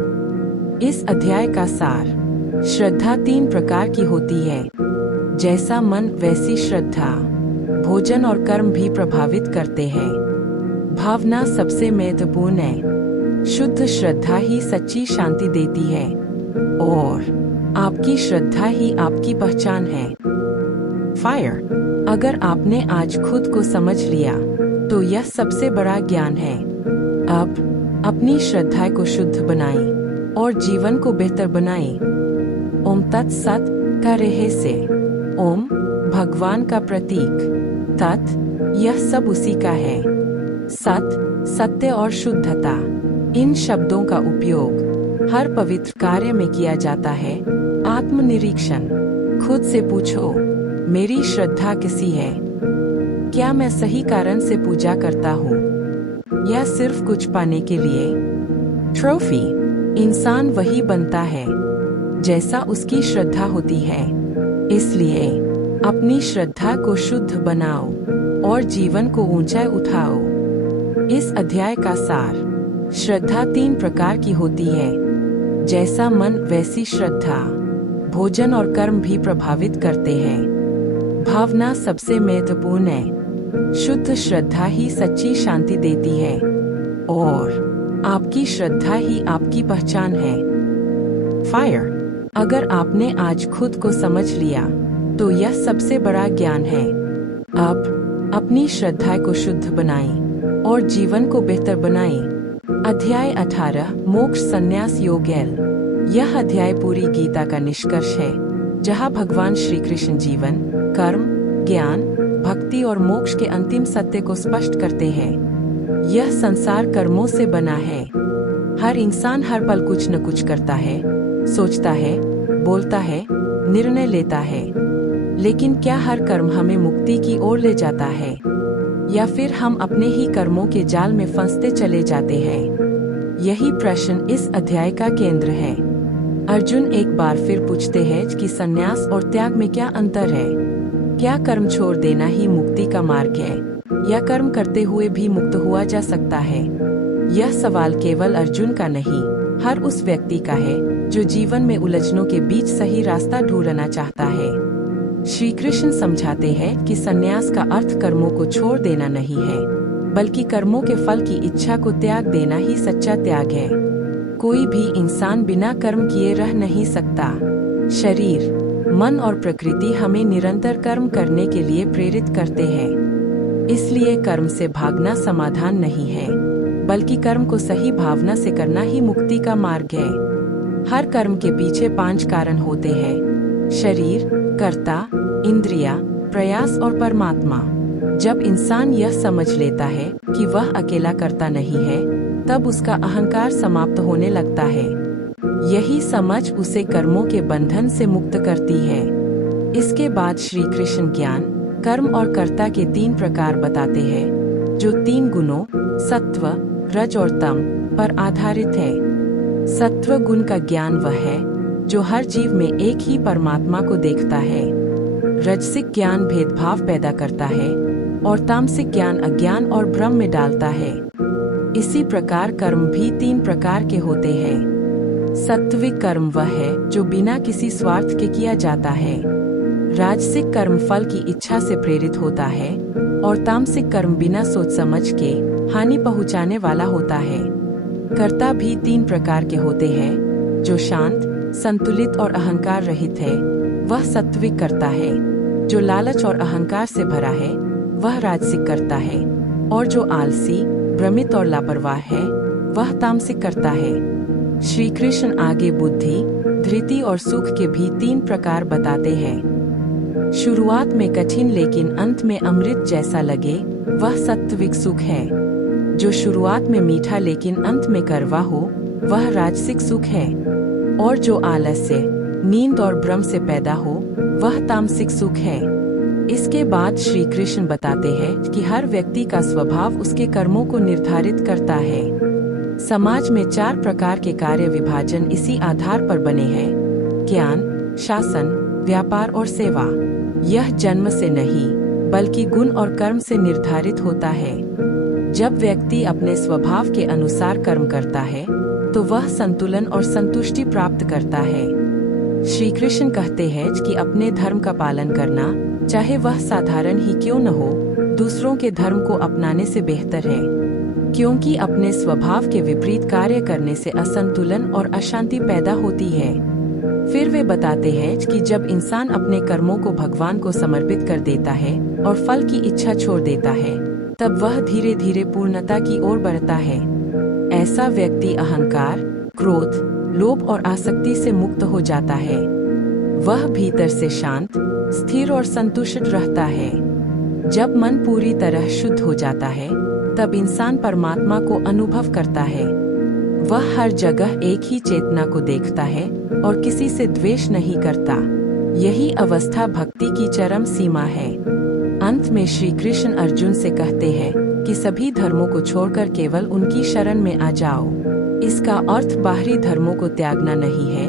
इस अध्याय का सार। श्रद्धा 3 प्रकार की होती है। जैसा मन वैसी श्रद्धा। भोजन और कर्म भी प्रभावित करते हैं। भावना सबसे महत्वपूर्ण है। शुद्ध श्रद्धा ही सच्ची शांति देती है और आपकी श्रद्धा ही आपकी पहचान है। फायर। अगर आपने आज खुद को समझ लिया तो यह सबसे बड़ा ज्ञान है। अब अपनी श्रद्धा को शुद्ध बनाएं और जीवन को बेहतर बनाएं। ओम तत्सत का रहस्य। ओम भगवान का प्रतीक। तत् यह सब उसी का है। सत सत्य और शुद्धता। इन शब्दों का उपयोग हर पवित्र कार्य में किया जाता है। आत्मनिरीक्षण। खुद से पूछो, मेरी श्रद्धा किसी है? क्या मैं सही कारण से पूजा करता हूँ या सिर्फ कुछ पाने के लिए? ट्रॉफी। इंसान वही बनता है जैसा उसकी श्रद्धा होती है। इसलिए अपनी श्रद्धा को शुद्ध बनाओ और जीवन को ऊंचाई उठाओ। इस अध्याय का सार। श्रद्धा 3 प्रकार की होती है। जैसा मन वैसी श्रद्धा। भोजन और कर्म भी प्रभावित करते हैं। भावना सबसे महत्वपूर्ण है। शुद्ध श्रद्धा ही सच्ची शांति देती है और आपकी श्रद्धा ही आपकी पहचान है। फायर। अगर आपने आज खुद को समझ लिया तो यह सबसे बड़ा ज्ञान है। अब अपनी श्रद्धा को शुद्ध बनाएं और जीवन को बेहतर बनाएं। अध्याय 18 मोक्ष संन्यास योगेल। यह अध्याय पूरी गीता का निष्कर्ष है, जहाँ भगवान श्री कृष्ण जीवन, कर्म, ज्ञान, भक्ति और मोक्ष के अंतिम सत्य को स्पष्ट करते हैं। यह संसार कर्मों से बना है। हर इंसान हर पल कुछ न कुछ करता है, सोचता है, बोलता है, निर्णय लेता है। लेकिन क्या हर कर्म हमें मुक्ति की ओर ले जाता है या फिर हम अपने ही कर्मों के जाल में फंसते चले जाते हैं? यही प्रश्न इस अध्याय का केंद्र है। अर्जुन एक बार फिर पूछते हैं कि संन्यास और त्याग में क्या अंतर है? क्या कर्म छोड़ देना ही मुक्ति का मार्ग है या कर्म करते हुए भी मुक्त हुआ जा सकता है? यह सवाल केवल अर्जुन का नहीं, हर उस व्यक्ति का है जो जीवन में उलझनों के बीच सही रास्ता ढूंढना चाहता है। श्री कृष्ण समझाते हैं कि संन्यास का अर्थ कर्मों को छोड़ देना नहीं है, बल्कि कर्मों के फल की इच्छा को त्याग देना ही सच्चा त्याग है। कोई भी इंसान बिना कर्म किए रह नहीं सकता। शरीर, मन और प्रकृति हमें निरंतर कर्म करने के लिए प्रेरित करते हैं। इसलिए कर्म से भागना समाधान नहीं है, बल्कि कर्म को सही भावना से करना ही मुक्ति का मार्ग है। हर कर्म के पीछे 5 कारण होते हैं: शरीर, कर्ता, इंद्रिया, प्रयास और परमात्मा। जब इंसान यह समझ लेता है कि वह अकेला करता नहीं है, तब उसका अहंकार समाप्त होने लगता है। यही समझ उसे कर्मों के बंधन से मुक्त करती है। इसके बाद श्री कृष्ण ज्ञान, कर्म और कर्ता के 3 प्रकार बताते हैं, जो 3 गुणों सत्व, रज और तम पर आधारित है। सत्व गुण का ज्ञान वह है जो हर जीव में एक ही परमात्मा को देखता है। रजसिक ज्ञान भेदभाव पैदा करता है और तामसिक ज्ञान अज्ञान और भ्रम में डालता है। इसी प्रकार कर्म भी 3 प्रकार के होते हैं। सात्विक कर्म वह है जो बिना किसी स्वार्थ के किया जाता है। राजसिक कर्म फल की इच्छा से प्रेरित होता है और तामसिक कर्म बिना सोच समझ के हानि पहुंचाने वाला होता है। कर्ता भी 3 प्रकार के होते हैं, जो शांत, संतुलित और अहंकार रहित है, वह सात्विक कर्ता है। जो लालच और अहंकार से भरा है, वह राजसिक कर्ता है, और जो आलसी, भ्रमित और लापरवाह है, वह तामसिक कर्ता है। श्री कृष्ण आगे बुद्धि, धृति और सुख के भी 3 प्रकार बताते हैं। शुरुआत में कठिन लेकिन अंत में अमृत जैसा लगे, वह सात्विक सुख है। जो शुरुआत में मीठा लेकिन अंत में कड़वा हो, वह राजसिक सुख है। और जो आलस्य, नींद और भ्रम से पैदा हो, वह तामसिक सुख है। इसके बाद श्री कृष्ण बताते हैं कि हर व्यक्ति का स्वभाव उसके कर्मों को निर्धारित करता है। समाज में 4 प्रकार के कार्य विभाजन इसी आधार पर बने हैं: ज्ञान, शासन, व्यापार और सेवा। यह जन्म से नहीं बल्कि गुण और कर्म से निर्धारित होता है। जब व्यक्ति अपने स्वभाव के अनुसार कर्म करता है तो वह संतुलन और संतुष्टि प्राप्त करता है। श्री कृष्ण कहते हैं कि अपने धर्म का पालन करना, चाहे वह साधारण ही क्यों न हो, दूसरों के धर्म को अपनाने से बेहतर है, क्योंकि अपने स्वभाव के विपरीत कार्य करने से असंतुलन और अशांति पैदा होती है। फिर वे बताते हैं कि जब इंसान अपने कर्मों को भगवान को समर्पित कर देता है और फल की इच्छा छोड़ देता है, तब वह धीरे धीरे पूर्णता की ओर बढ़ता है। ऐसा व्यक्ति अहंकार, क्रोध, लोभ और आसक्ति से मुक्त हो जाता है। वह भीतर से शांत, स्थिर और संतुष्ट रहता है। जब मन पूरी तरह शुद्ध हो जाता है, तब इंसान परमात्मा को अनुभव करता है। वह हर जगह एक ही चेतना को देखता है और किसी से द्वेष नहीं करता। यही अवस्था भक्ति की चरम सीमा है। अंत में श्री कृष्ण अर्जुन से कहते हैं कि सभी धर्मों को छोड़कर केवल उनकी शरण में आ जाओ। इसका अर्थ बाहरी धर्मों को त्यागना नहीं है,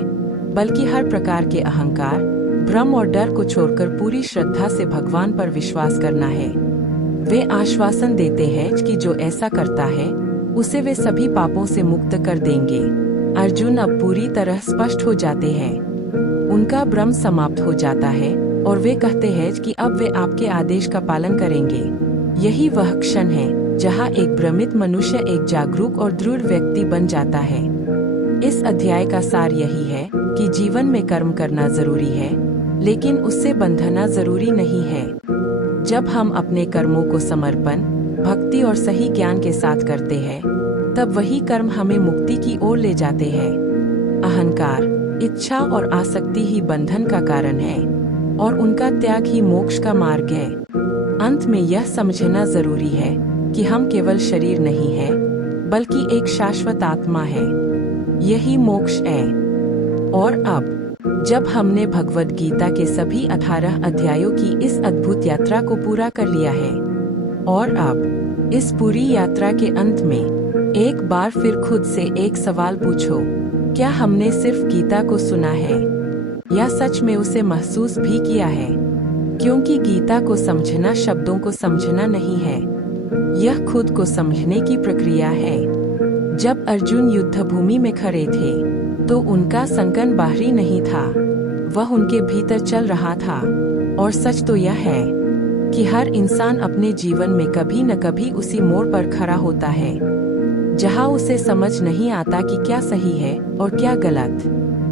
बल्कि हर प्रकार के अहंकार, भ्रम और डर को छोड़कर पूरी श्रद्धा से भगवान पर विश्वास करना है। वे आश्वासन देते हैं कि जो ऐसा करता है उसे वे सभी पापों से मुक्त कर देंगे। अर्जुन अब पूरी तरह स्पष्ट हो जाते हैं। उनका भ्रम समाप्त हो जाता है और वे कहते हैं कि अब वे आपके आदेश का पालन करेंगे। यही वह क्षण है जहां एक भ्रमित मनुष्य एक जागरूक और दृढ़ व्यक्ति बन जाता है। इस अध्याय का सार यही है कि जीवन में कर्म करना जरूरी है, लेकिन उससे बंधना जरूरी नहीं है। जब हम अपने कर्मों को समर्पण, भक्ति और सही ज्ञान के साथ करते हैं, तब वही कर्म हमें मुक्ति की ओर ले जाते हैं। अहंकार, इच्छा और आसक्ति ही बंधन का कारण है और उनका त्याग ही मोक्ष का मार्ग है। अंत में यह समझना जरूरी है कि हम केवल शरीर नहीं है, बल्कि एक शाश्वत आत्मा है। यही मोक्ष है। और अब जब हमने भगवद गीता के सभी 18 अध्यायों की इस अद्भुत यात्रा को पूरा कर लिया है, और अब इस पूरी यात्रा के अंत में एक बार फिर खुद से एक सवाल पूछो, क्या हमने सिर्फ गीता को सुना है या सच में उसे महसूस भी किया है? क्योंकि गीता को समझना शब्दों को समझना नहीं है, यह खुद को समझने की प्रक्रिया है। जब अर्जुन युद्ध भूमि में खड़े थे तो उनका संकल्प बाहरी नहीं था, वह उनके भीतर चल रहा था। और सच तो यह है कि हर इंसान अपने जीवन में कभी न कभी उसी मोड़ पर खड़ा होता है जहां उसे समझ नहीं आता कि क्या सही है और क्या गलत,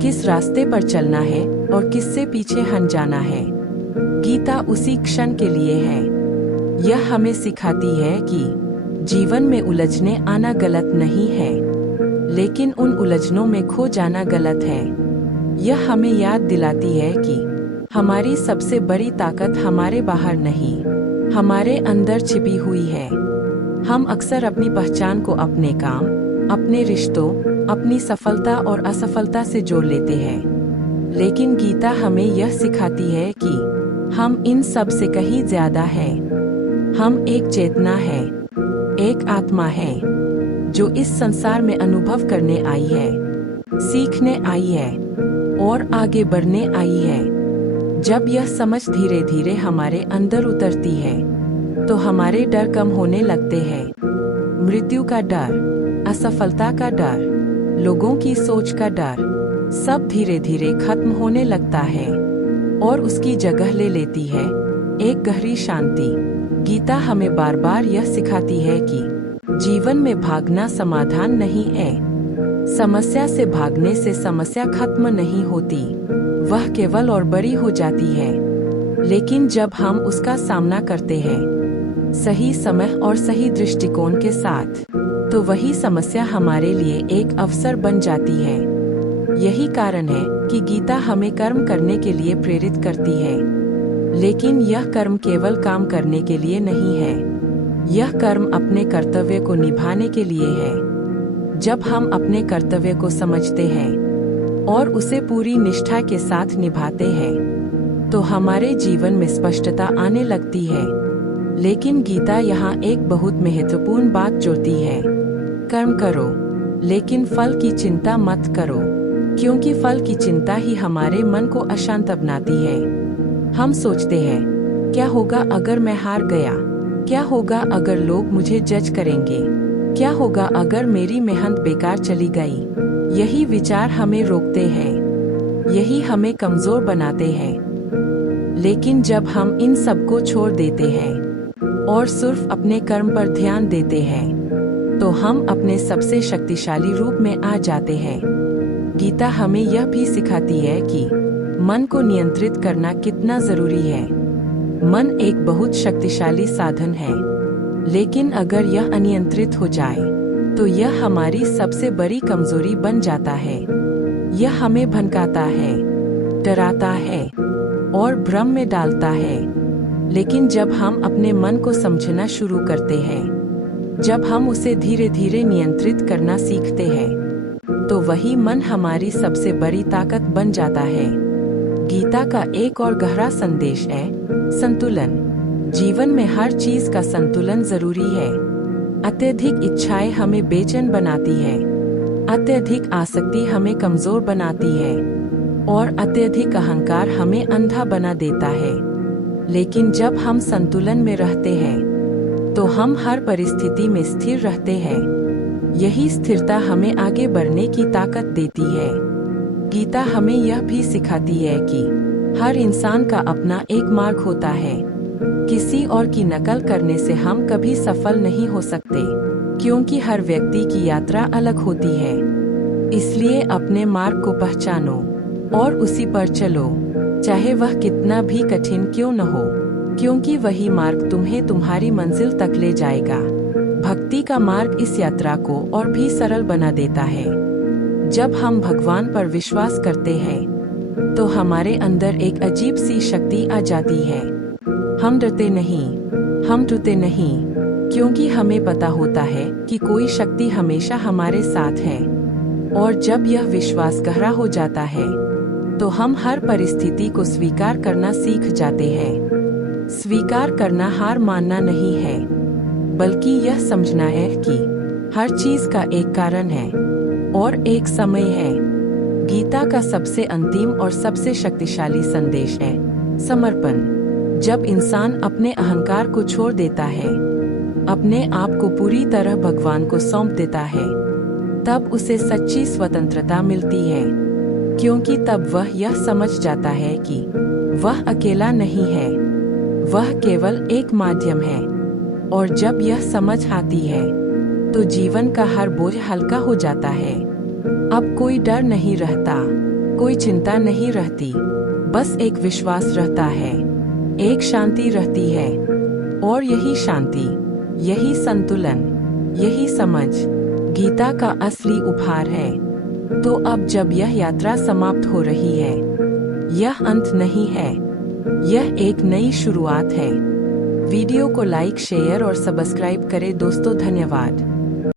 किस रास्ते पर चलना है और किससे पीछे हट जाना है। गीता उसी क्षण के लिए है। यह हमें सिखाती है कि जीवन में उलझने आना गलत नहीं है, लेकिन उन उलझनों में खो जाना गलत है। यह हमें याद दिलाती है कि हमारी सबसे बड़ी ताकत हमारे बाहर नहीं, हमारे अंदर छिपी हुई है। हम अक्सर अपनी पहचान को अपने काम, अपने रिश्तों, अपनी सफलता और असफलता से जोड़ लेते हैं, लेकिन गीता हमें यह सिखाती है कि हम इन सब से कहीं ज्यादा है। हम एक चेतना है, एक आत्मा है जो इस संसार में अनुभव करने आई है, सीखने आई है और आगे बढ़ने आई है। जब यह समझ धीरे धीरे हमारे अंदर उतरती है तो हमारे डर कम होने लगते हैं। मृत्यु का डर, असफलता का डर, लोगों की सोच का डर, सब धीरे धीरे खत्म होने लगता है और उसकी जगह ले लेती है एक गहरी शांति। गीता हमें बार बार यह सिखाती है कि जीवन में भागना समाधान नहीं है। समस्या से भागने से समस्या खत्म नहीं होती, वह केवल और बड़ी हो जाती है। लेकिन जब हम उसका सामना करते हैं सही समय और सही दृष्टिकोण के साथ, तो वही समस्या हमारे लिए एक अवसर बन जाती है। यही कारण है कि गीता हमें कर्म करने के लिए प्रेरित करती है, लेकिन यह कर्म केवल काम करने के लिए नहीं है। यह कर्म अपने कर्तव्य को निभाने के लिए है। जब हम अपने कर्तव्य को समझते हैं और उसे पूरी निष्ठा के साथ निभाते हैं, तो हमारे जीवन में स्पष्टता आने लगती है। लेकिन गीता यहाँ एक बहुत महत्वपूर्ण बात जोड़ती है। कर्म करो, लेकिन फल की चिंता मत करो, क्योंकि फल की चिंता ही हमारे मन को अशांत बनाती है। हम सोचते हैं, क्या होगा अगर मैं हार गया? क्या होगा अगर लोग मुझे जज करेंगे? क्या होगा अगर मेरी मेहनत बेकार चली गई? यही विचार हमें रोकते हैं, यही हमें कमजोर बनाते हैं। लेकिन जब हम इन सब को छोड़ देते हैं और सिर्फ अपने कर्म पर ध्यान देते हैं, तो हम अपने सबसे शक्तिशाली रूप में आ जाते हैं। गीता हमें यह भी सिखाती है कि मन को नियंत्रित करना कितना जरूरी है। मन एक बहुत शक्तिशाली साधन है, लेकिन अगर यह अनियंत्रित हो जाए तो यह हमारी सबसे बड़ी कमजोरी बन जाता है। यह हमें भटकाता है, डराता है और भ्रम में डालता है। लेकिन जब हम अपने मन को समझना शुरू करते हैं, जब हम उसे धीरे धीरे नियंत्रित करना सीखते हैं, तो वही मन हमारी सबसे बड़ी ताकत बन जाता है। गीता का एक और गहरा संदेश है संतुलन। जीवन में हर चीज का संतुलन जरूरी है। अत्यधिक इच्छाएं हमें बेचैन बनाती है, अत्यधिक आसक्ति हमें कमजोर बनाती है और अत्यधिक अहंकार हमें अंधा बना देता है। लेकिन जब हम संतुलन में रहते हैं तो हम हर परिस्थिति में स्थिर रहते हैं। यही स्थिरता हमें आगे बढ़ने की ताकत देती है। गीता हमें यह भी सिखाती है कि हर इंसान का अपना एक मार्ग होता है। किसी और की नकल करने से हम कभी सफल नहीं हो सकते, क्योंकि हर व्यक्ति की यात्रा अलग होती है। इसलिए अपने मार्ग को पहचानो और उसी पर चलो, चाहे वह कितना भी कठिन क्यों न हो, क्योंकि वही मार्ग तुम्हें तुम्हारी मंजिल तक ले जाएगा। भक्ति का मार्ग इस यात्रा को और भी सरल बना देता है। जब हम भगवान पर विश्वास करते हैं तो हमारे अंदर एक अजीब सी शक्ति आ जाती है। हम डरते नहीं, हम टूटे नहीं, क्योंकि हमें पता होता है कि कोई शक्ति हमेशा हमारे साथ है। और जब यह विश्वास गहरा हो जाता है तो हम हर परिस्थिति को स्वीकार करना सीख जाते हैं। स्वीकार करना हार मानना नहीं है, बल्कि यह समझना है कि हर चीज का एक कारण है और एक समय है। गीता का सबसे अंतिम और सबसे शक्तिशाली संदेश है समर्पण। जब इंसान अपने अहंकार को छोड़ देता है, अपने आप को पूरी तरह भगवान को सौंप देता है, तब उसे सच्ची स्वतंत्रता मिलती है। क्योंकि तब वह यह समझ जाता है कि वह अकेला नहीं है, वह केवल एक माध्यम है। और जब यह समझ आती है तो जीवन का हर बोझ हल्का हो जाता है। अब कोई डर नहीं रहता, कोई चिंता नहीं रहती, बस एक विश्वास रहता है, एक शांति रहती है। और यही शांति, यही संतुलन, यही समझ गीता का असली उपहार है। तो अब जब यह यात्रा समाप्त हो रही है, यह अंत नहीं है, यह एक नई शुरुआत है। वीडियो को लाइक, शेयर और सब्सक्राइब करें दोस्तों। धन्यवाद।